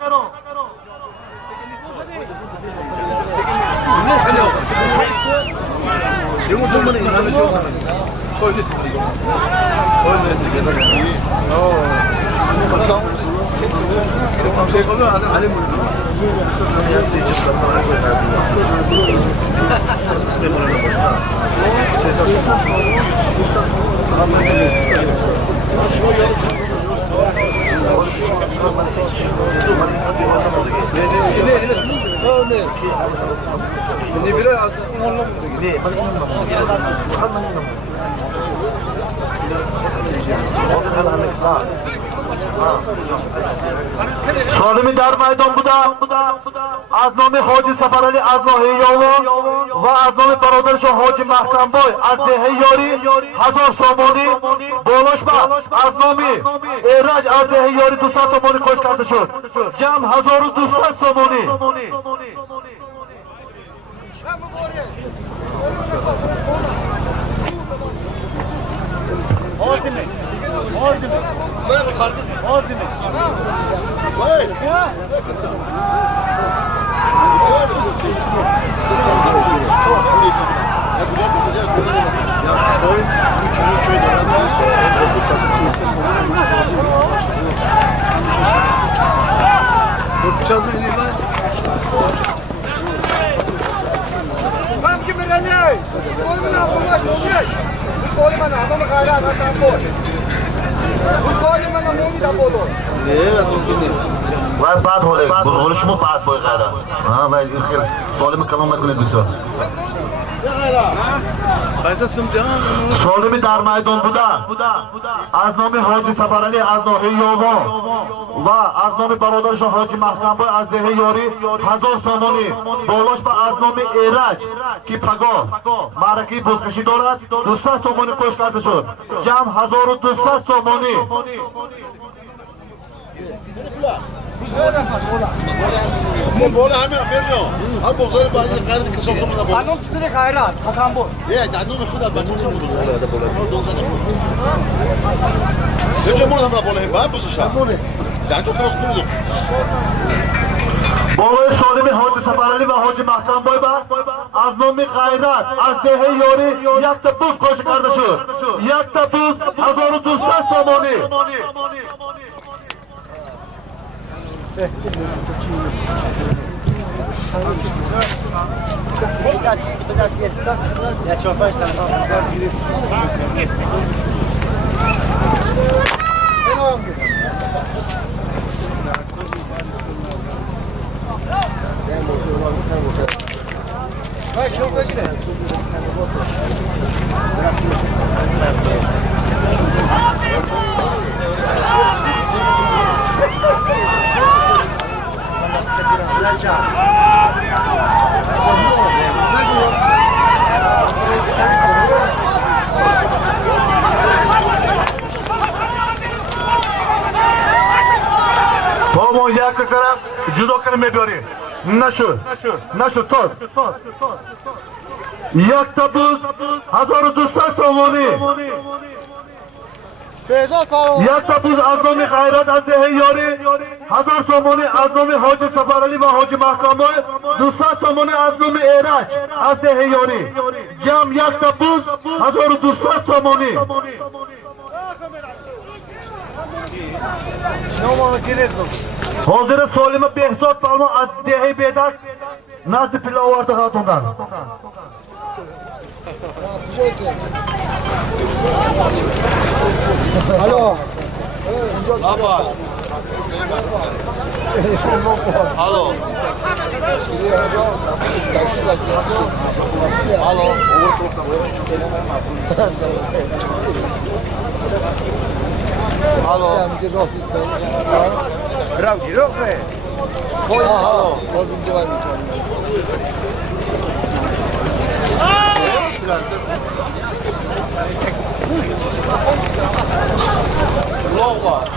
سالمی در میدان بوده از نام حاجی سفرعلی از ناحیه یاوان و از نام برادرش حاجی محکم‌بای از دهه یاری 1000 سومانی بالاش با از نام ایرج از دهه یاری 200 سومانی قاش کرده شد. جمع 1200 سومانی. باید بعد حاله شما بعد باید غیره خیلی سالمی کلام نکنید بسیار. سالمی در میدان بوده از نام حاجی سفرعلی از ناحیه یاوان و از نام برادرش حاجی محکم‌بای از دهه یاری 1000 سومانی بالاش با از نام ایرج که پگاه معرکه بزکشی دارد 200 سومانی قاش کرده شد. جمع 1200 سومانی. من بقول همه برجع هم بغزار بعد قرار که ساختم من الان پسر خیرات حسن بود دندون خود بچه چه بود هذا بوله برجع مون هم بوله بعد بس شب دندون درست بود. بالای سالمی حاجی سفرعلی و حاجی محکم‌بای از نام غیرت از دهه یاری یک تا بوز قاش کرده شد. یک تا بوز 1200 سومانی. Tamam ya kakara judo karım yapıyor. Nasıl tut. Yak tabuz 1200 سومانی. یک تابوز از نام خیرات از دهه یاری 1000 سومانی از نام حاجی سفرعلی و حاجی محکم‌بای 200 سومانی از نام ایرج از دهه یاری. جمع یک تابوز 1200 سومانی. حاضر سالم بهزاد پالما از دهه بیدک نزد پلاورد خاتوندن. Alo.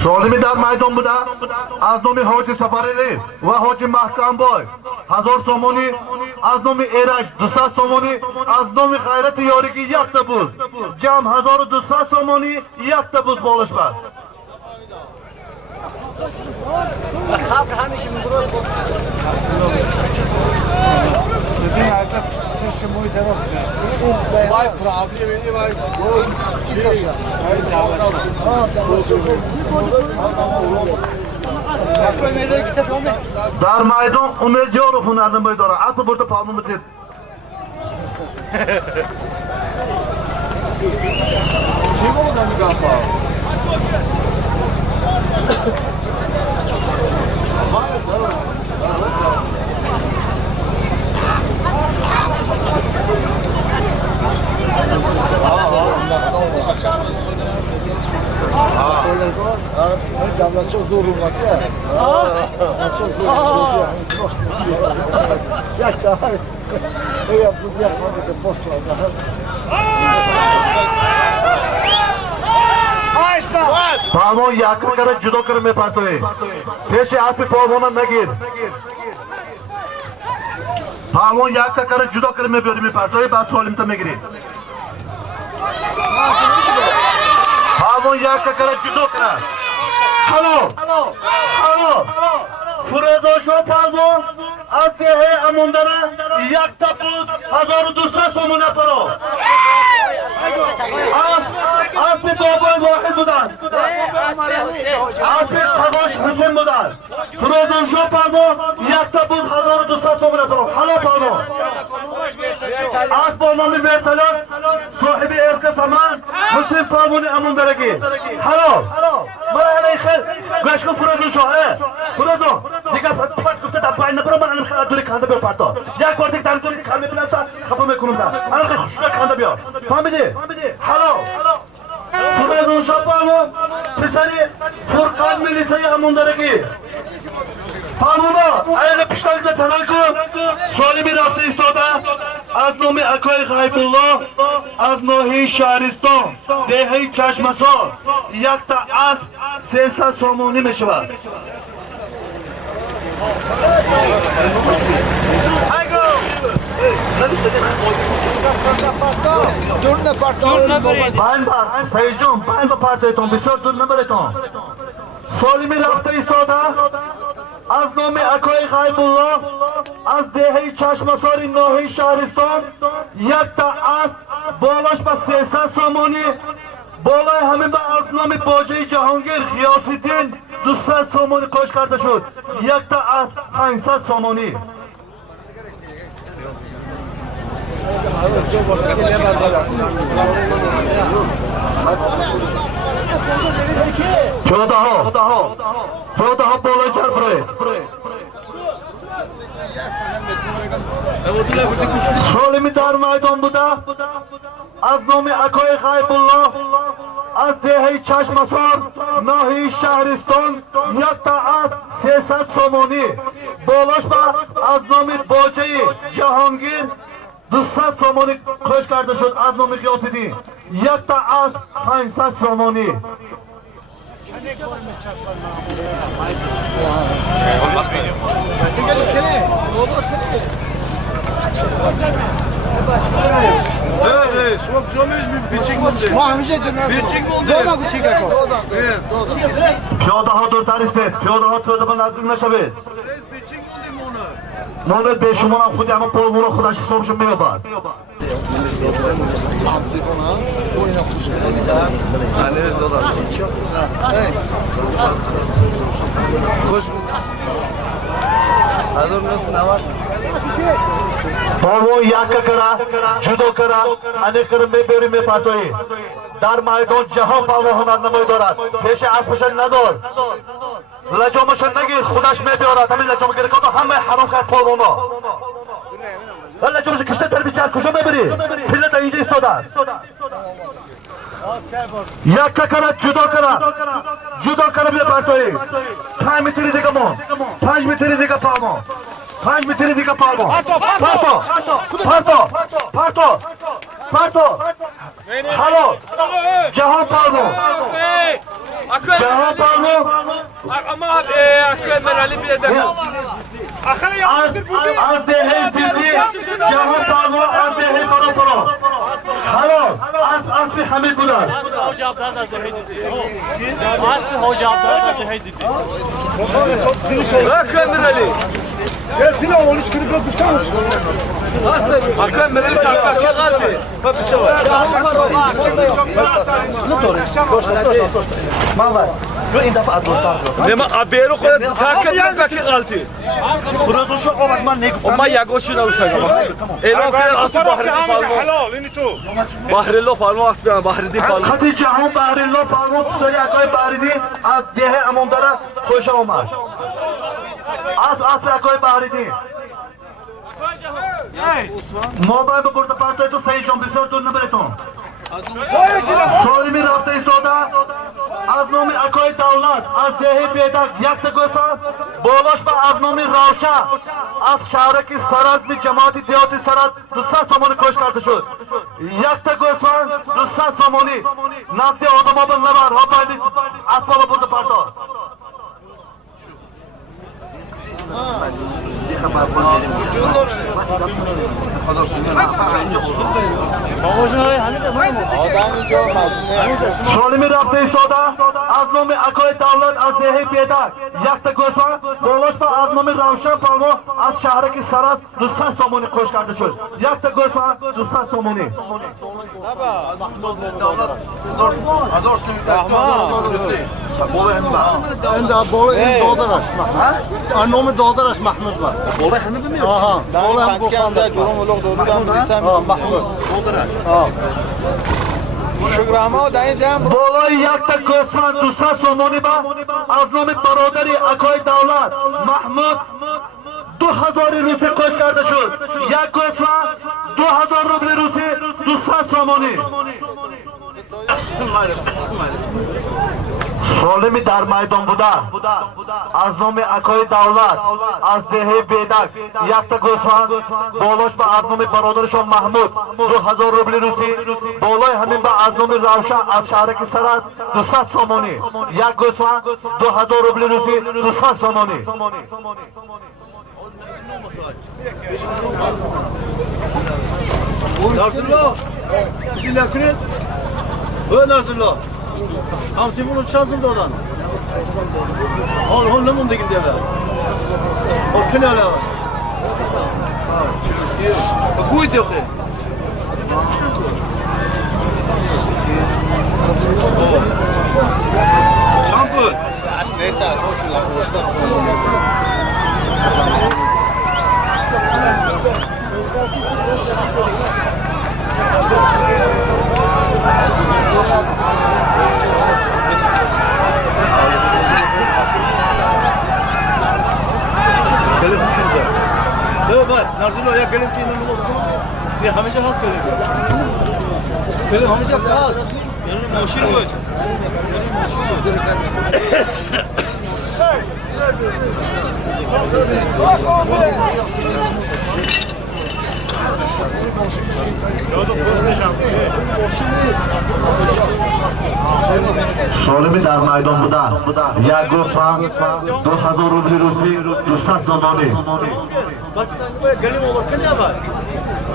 سالمی در میدان بوده از نام حاجی سفری و حاجی محکم بای 1000 سومانی، از نام ایرج 200 سومانی، از نام غیرت یارگی 1 تبوز جمع 1200 سومانی 1 تبوز بالش بر خلق همیشه میگروه Vai problemi vai. در میدان امید یارو هنرنمایی داره اصلا برده پامون بدید Kim oldu mu galiba? Devlet çok zor olmak ya. Çok zor olmak ya. Yak daha. Ne yaptınız yapmadık da post var. پالمون یک کرده جدا کرده میپرسوی پیش اسب پالمون نگیر پالمون یک کرده جدا کرده میبیاری میپرسوی بعد سالم تا میگیری پالمون یک کرده جدا کرده هلو فروزا شو پالمون از دهه اموندره 1 تبوز 1200 سومونه پرو اسب بابای واحد بودن اسب تقاش حسین بودن فروزان شو پالمو 1 تبوز 1200 سومونه پرو حالا پالمو اسب با نام ورتلات صاحب ارک سمان حسین پالمونی امون درگی حالا مرحله خیر گوش کن فروزان شو فروزان دیگه پاک گفته تا پایین نبرم من الان خیلی دوری کنده بیار پرتا یک بار دیگه دمتونی کنده بینم تا خفه میکنم تا الان خیلی خوشگل کنده بیار فهمیدی؟ حالا فروزان شو پالمو پسری فرقان ملیسای امون درگی پالمونا ایل پیشتاقیده تنال کن سوالی می رفته ایستاده از نام اکای غیب الله از ناحیه شهرستان دهه چشمسار 1 تا اسب 300 سومانی می شود Durne پنج بار سعید جون 5 بار پرسیتون بسیار زود نبریتون سوالی می رفته ایستاده از نام اکای غیب الله از دهه چشمسار ناحیه شهرستان 1 تا اسب بالاش با 300 سومانی بالای همین با از نام باجه جهانگیر غیاث‌الدین 200 سومانی کش کرده شد 1 تا اسب 500 سومانی پیاده ها بالای جر برای سالمی در میدان بوده از نام اکای غیب الله از دهه چشمسار ناحیه شهرستان 1 تا اسب 300 سومانی بالاش با از نام باجه جهانگیر 200 سومانی کش کرده شد از نام غیاث‌الدین 1 تا اسب 500 سومانی پیاده ها دورتر ایستید پیاده ها تو نزدیک نشوید مونه به شما هم خودی همه پالمون خودش حسابش میابد پالمون یک کرا جدو کرا انه کرم میبری میپاتوی در میدان جهان پالمون هنرنمایی دارد پیش اسبشن ندار لجامش نگیر خودش میبیارد همین لجام گرکاتا همه حرام کرد پالوانا لجامش کشته در بیچار کجا میبری پلت اینجا ایستاده است یک ککرت جدا کنه بیا پرتایی 5 متری دیگه ما 5 متری دیگه پالما 5 متری دیگه پالما پرتو حالا جهان پالما جهان پالما از دهه زیدی جهان پالما از دهه برو حالا اصلی حمید بودن Hoca Abdaz da Zehezidi. Aslı Hoca Abdaz da Zehezidi. Hakan Mirali. Gelsene oğlum şükür bir tutar mısın? Hakan Mirali takla kaldı. Nema abero koyad takla kaldı. Burası şu obatman ne kuftan Ama yagoşun alırsak. Elan koyad aslı Bahri Palmo. Bahri Palmo aslı Bahri Palmo. خطی جهان بحری لا پالمو سری اکای بحری از ده امانداره خوش آمد اصل اکای بحری ما باید برده پرتای تو سهی شما بسیار دور نبریتون سالمی رفته ایستاده از نام اکای دولت از دهی بیدک یک تگوستان بالاش به از نام روشن از شهرکی سرد می جماعتی دیاتی سرد 200 سامانی کش کرده شد یک تگوستان 200 سامانی نفتی آدم ها بن نبر ها باید اسباب برده پرتا سالمی رفته ایستاده از نام اکای دولت از دهی بیدک یک تا گوسفند بالاش با از نام روشن پالما از شهرکی سرد 200 سامانی کش کرده شد یک تا گوسفند 200 سامانی عند بوله این دادرش نام دادرش محمود var. Olay hanı bilmiyor. Aha. Bole hem Pançkanda Corum Uluk Doğru'dan bilsem Mahmud. Oldular. Şükrama o dayı cem بالای یک تا گوسفند 200 سامانی با از نام برادری اکای دولت محمود 2000 روسی کش کرده شد یک گوسفند 2000 روبل روسی 200 سامانی سالمی در میدان بوده از نام اکای دولت از دهه بیدک یک تا گوسفند بالاش به از نام برادرشان محمود 2000 روبل روسی بالای همین به از نام روشن از شهرکی سرد 200 سامانی یک گوسفند 2000 روبل روسی 200 سامانی Narzullah. Sicilya kret. Ö Narzullah. Hamsi bunu çazıldı odan. Hol ne mundu gidiyor be. O finale var. Bu gidiyor ki. Şampur. neyse Gelip misin? Dur bak, Narzullah ya gelip ki inanın olsun. Ya hamize has gelip. Gelip hamize has. Yanım moşir koy. سالمی در میدان بوده یک گوسفند 2000 روبل روسی 200 سامانی Bak sen gelip olur ki ne var?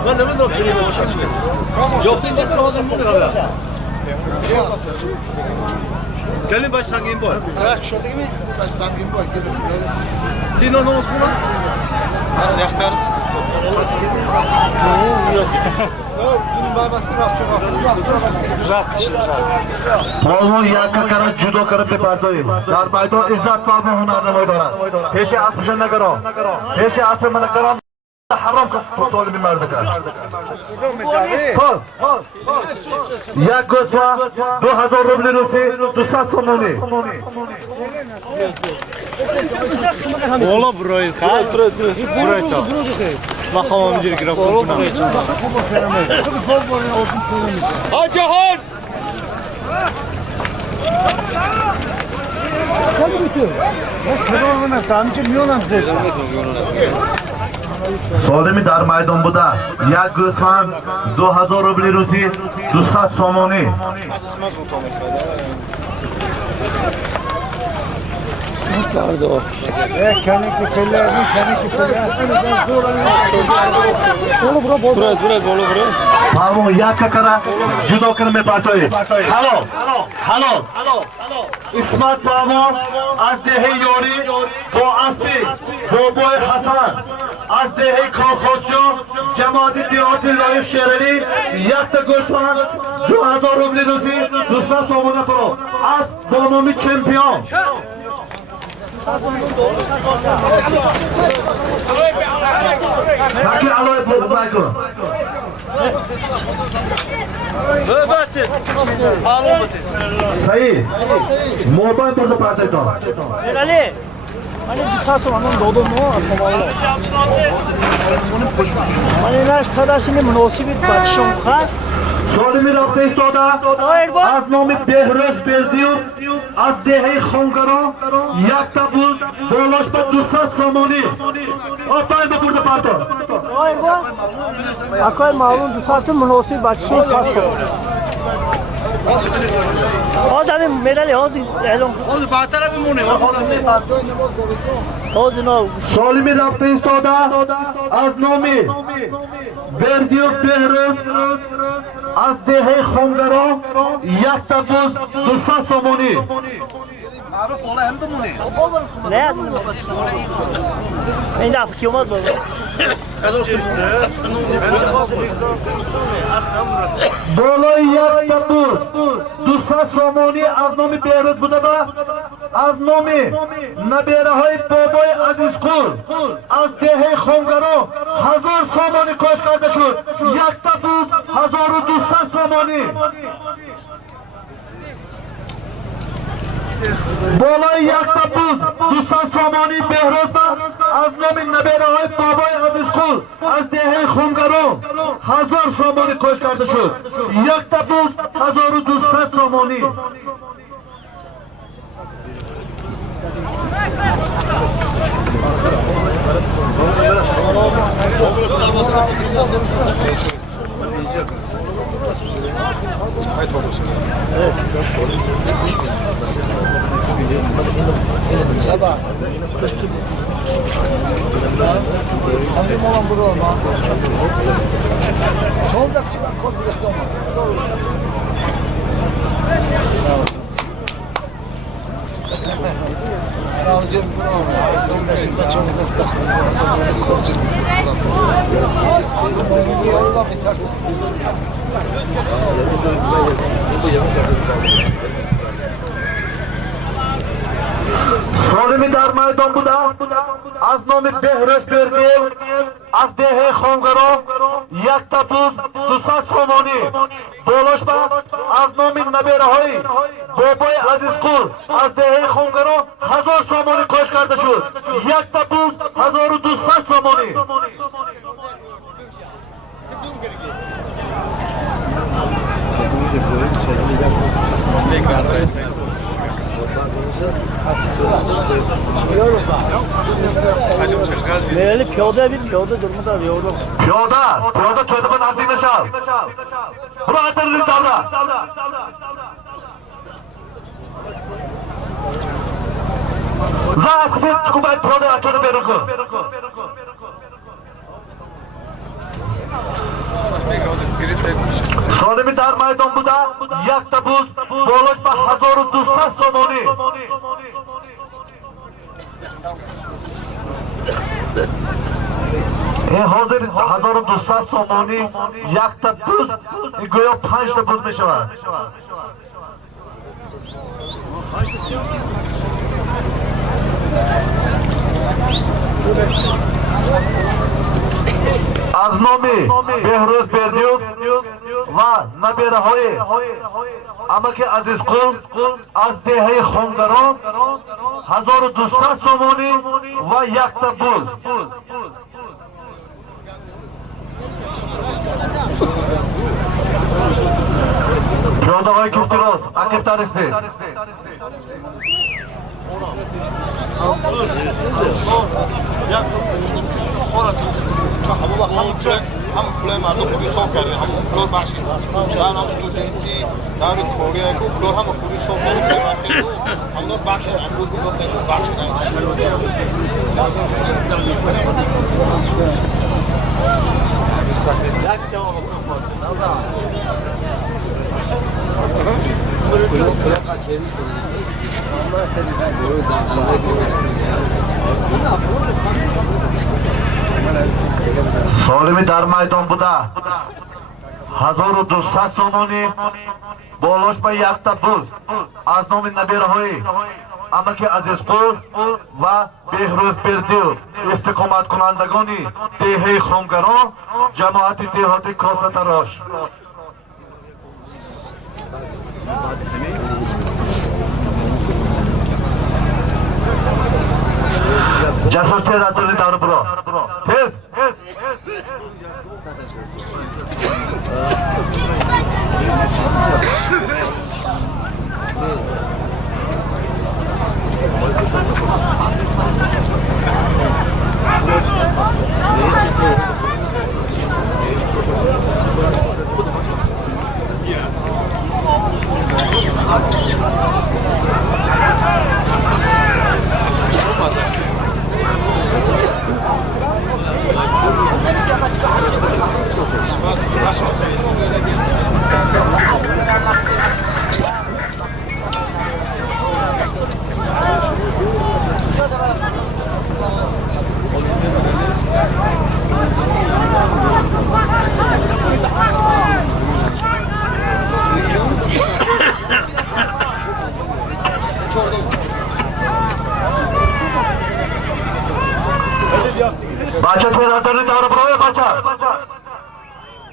Ben de mi dur gelip olur şimdi? Yok değil de kaldım bunu hala. Gelin baş sangin boy. Evet şu değil mi? Baş sangin boy gelin. Tino nomuz bu lan? Nasıl yaktar? پالمون یک ککرش جدا کرد بپرداییم در میدان عزت پالمون هنرنمایی دارد پیش اسبش نگرام پیش اسب من نگرام حرام که طالبی مرد کرد پال یک گوسفند 2000 روبل روسی 200 سامانی Ola burayı kal. Burayı kal. Bakalım amcır girip buna. Hacı Han! سالمی در میدان بوده یک گوسفند 2000 روبل روزی 200 سامانی پرمون یک ککره جدا کنه می پرتایی هلو اسمت پرمون از دهه یاری با اسبی بابای حسن از دهه کاخوشو جماعت دیهاتی لای شهری یک تا گوسفند 2000 روبل روزی 200 سامانه پرو از با نام چمپیون Taki alay bozmaydı. Böbettir. Alın bitir. Sayı. Mobil burada partaydı. Ali. Hani bir saat sonra doğdu mu? Hani ne sadasını münasibet bakışım var. Solimi rafta istoda. Az nomi Behruz Beldiyor. Az dehi Khongaro. Yakta bu. Dolaşma Dusa Samoni. Atay da burada partay. Hayır bu. Akay malum dusası münasibet bakışım var. Az abi medali az elon. Oğlum batara kumune. Az no. Solimi rafta istoda. Az nomi Beldiyor Behruz. Az dehi Khongaro. Yakta bu. Dusa Samoni. Maruf ola hem de mune. Ne yaptın? Ainda fikir olmaz baba. Bolay yakta bu. Dusa Samoni az nomi Behruz bu da az nomi naberahay babay aziz kul az dehe Khongaro 1000 Samoni koş kardeşim yakta bu 1200 Samoni Bolay yakta buz, Dusa Samani Behruzda, az nomi naberahay babay aziz kul, az dehe Khongaro, 1000 Samani koş kardeşim, yakta buz, 1200 Samani. Sabah. Hangi molan buru olma? Solda çıkan kod bıraktı ama. Alacağım bunu ama. Ben de şurada çok nokta. Vallahi bitersin. Solimi dar meydan bu da, az nomi Behruz Beldiyev, az dehe Khongaro, yakta buz, Dusa Samani, dolaşma, az nomi naberahay, babay aziz kul, az dehe Khongaro, 1000 Samani koş kardeşim, yakta buz, 1200 Samani. Merali piyade bir piyade durmadı abi yolda. Piyoda çocuğun altında çal. Bunu atırın davra. Zasfet kubayt piyoda atını beruku. Solimi dar meydan bu da, yakta buz, dolaşma 1200 Samani. Hazır 1200 Samani, yakta buz, goya 5 ta buz meşava. از نامی بهروز بردیوک و نبیرهای اما که عزیز قل از دهه خونگران 1200 سومانی و یک تا بوز. پیاده های کفتراست عقیب ترسته همون پول مردم خوبی صاف کرده همون پول بخشید چند هم استودنتی در کوریه که پول هم خوبی صاف کرده همون بخشید امروز بخشید سالمی در میدان بوده 1200 سومانی بالاش به یک تا بوز از نام نبیرهایی اما که عزیز قل و بهروز بردیو استقامت کنندگانی دهه خونگران جماعت دهاتی کاسه تراش جسور تیز از دلی دور برو تیز بچه پیدا داری داره بروی بچه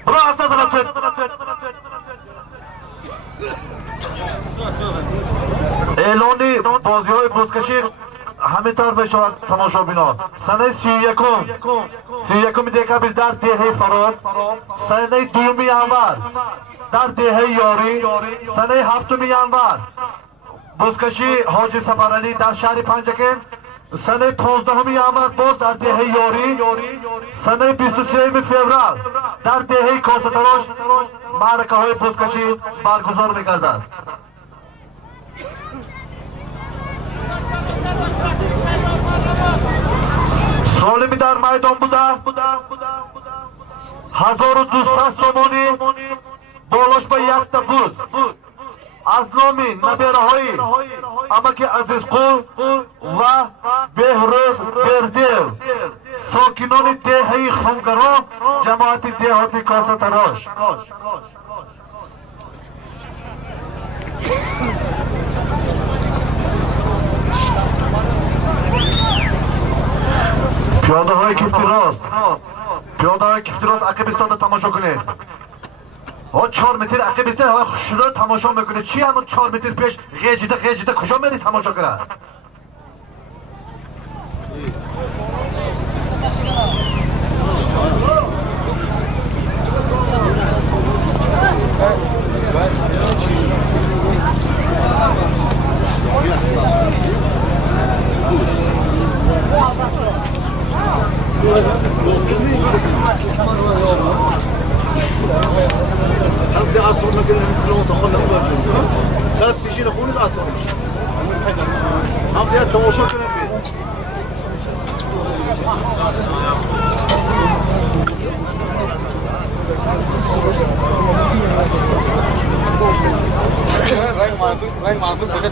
برو اصلا دارم چه اعلانی بازی های بوزکشی همین طور بشود تماشا بینا سنه 31 دکبر در دهه فرار سنه 2 ینور در دهه یاری سنه 7 ینور بوزکشی حاجی سفرعلی در شهر پنجگین سنه 15 ینور باز در دهه یاری سنه 23 فوریه در دهه کاسه تراش معرکه های بوزکشی برگزار می‌گردد. سالمی در میدان بوده 1200 سومانی بالاش به یک تا بوز از نامی نبیرهایی اما که عزیز قل و بهروز بردیو ساکنان دهه خونگران جماعت دهاتی کاسه تراش پیاده های کفتراست عقیبستان تماشا کنید 4 متر عقیبستان هوا خوشرو تماشا میکنه چی همون 4 متر پیش غیجیده کجا میری تماشا کنه خمسة عصر ما كنا نخلون دخلنا ثلاث فيجينا خون العصر خمسة تماشا كنا فيه رنگ معصوم بجد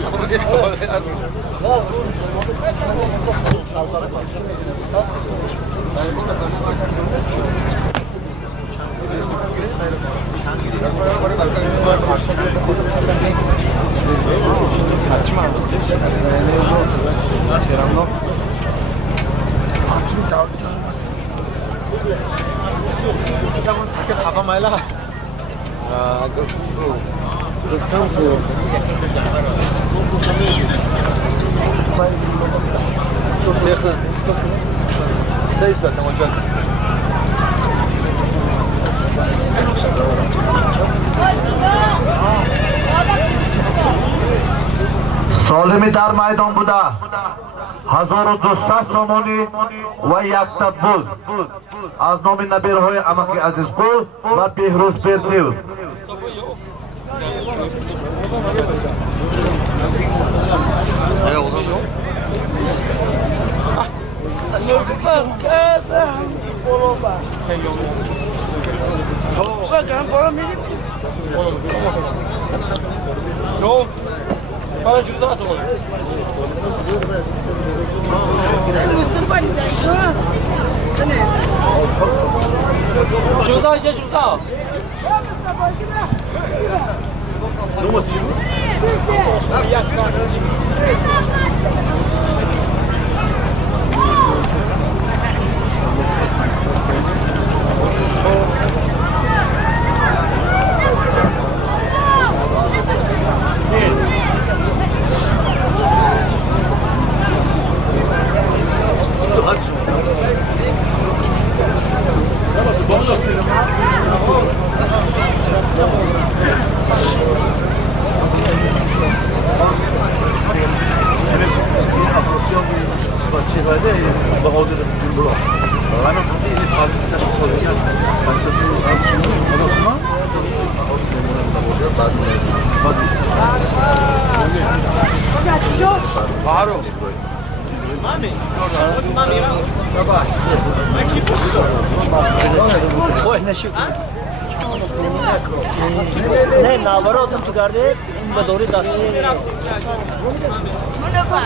سالمی در میدان بوده 1200 سامانی و یک تبوز از نام نبیرهای امکی عزیز قول و بهروز بردیو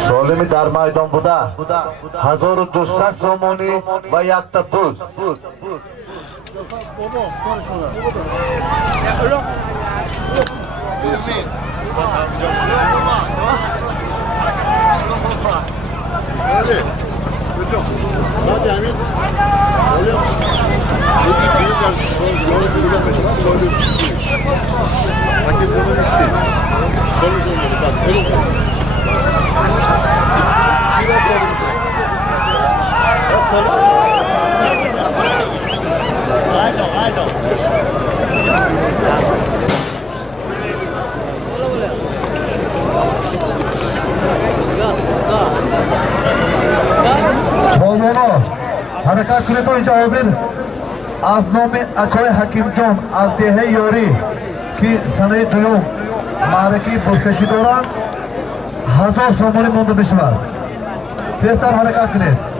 سالمی در میدان بوده 1200 سامانی و یک تبوز حرکت کنید تو اینجا حاضر از نام اکای حکیم جان از دهه یاری که سنه دوم معرکی بزکشی دارن 1000 سامانی مونده بشود تیزتر حرکت کنید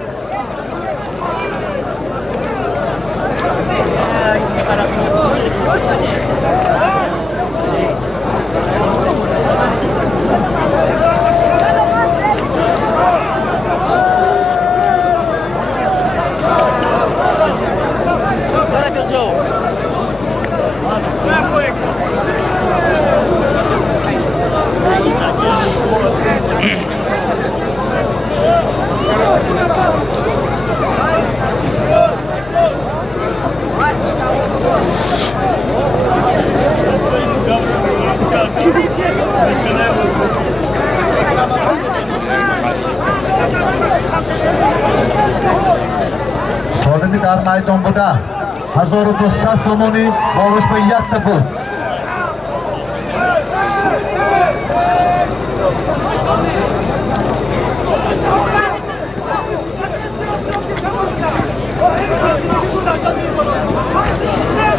سالمی در میدان بوده 1200 سامانی بالش به یک تبوز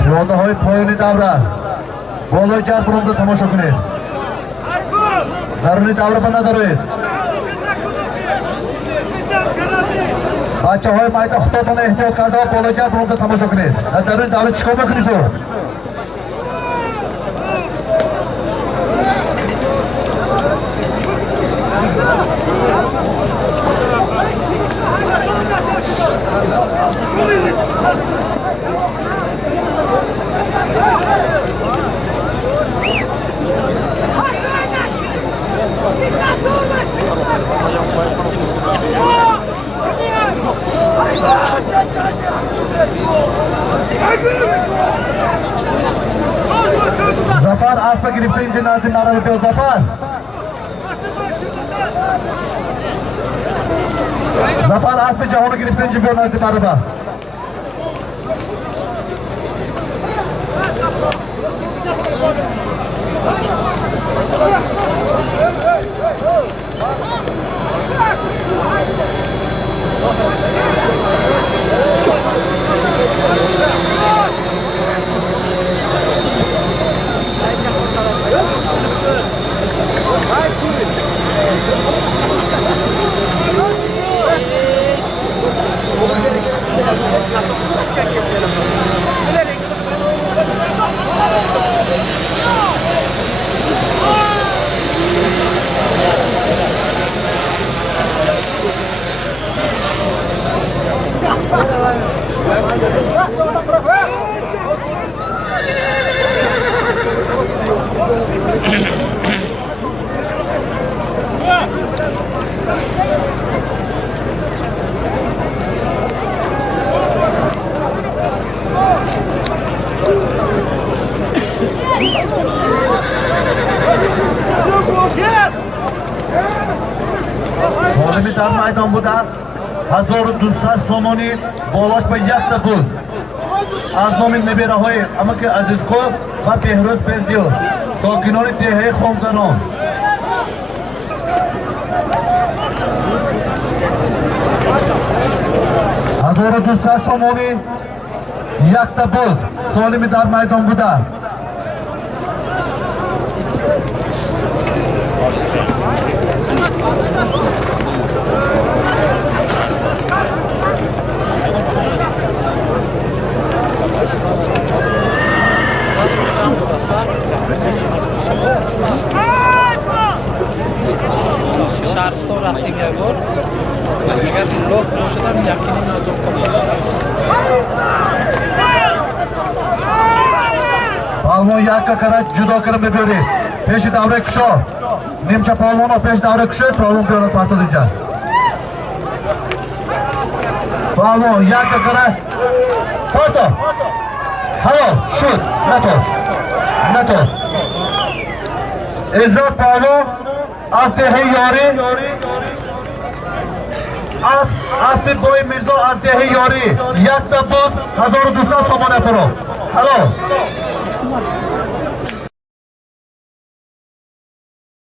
پیاده های پایانی دوره بالای جرد برونده تماشا کنید درونی دوره با ندارید بچه های میده خودتان احتیاط کرده و بالای جرد برونده تماشا کنید درونی دوره چیکار میکنید تو Zafar asla giripince Nazim araba diyor Zafar. Zafar asla cahonu giripince diyor Nazim araba. Solimi dar maydon buda 1200 somoni bolash ba yakta pul. Az nomin neberahoy amaki Azizko va Behruz Bendiyo. Sokinoni dehe Khomganon. Hazora Dursa somoni yakta pul. Solimi dar maydon buda. شهرستان رفتیم یه بار اگر راه باشدم یقینی ندارم Palvon yakka kara judo qilib beri. Peshi davra kusho. Nimcha palvon pesh davra kusho, palvon piyola partlayacak. Palvon yakka kara. Foto. Halo, şut, NATO. İzzet palvon Azdehi yori. Asif boy Mirzo Azdehi yori. Yakta buz 1200 somon yaparo. Halo.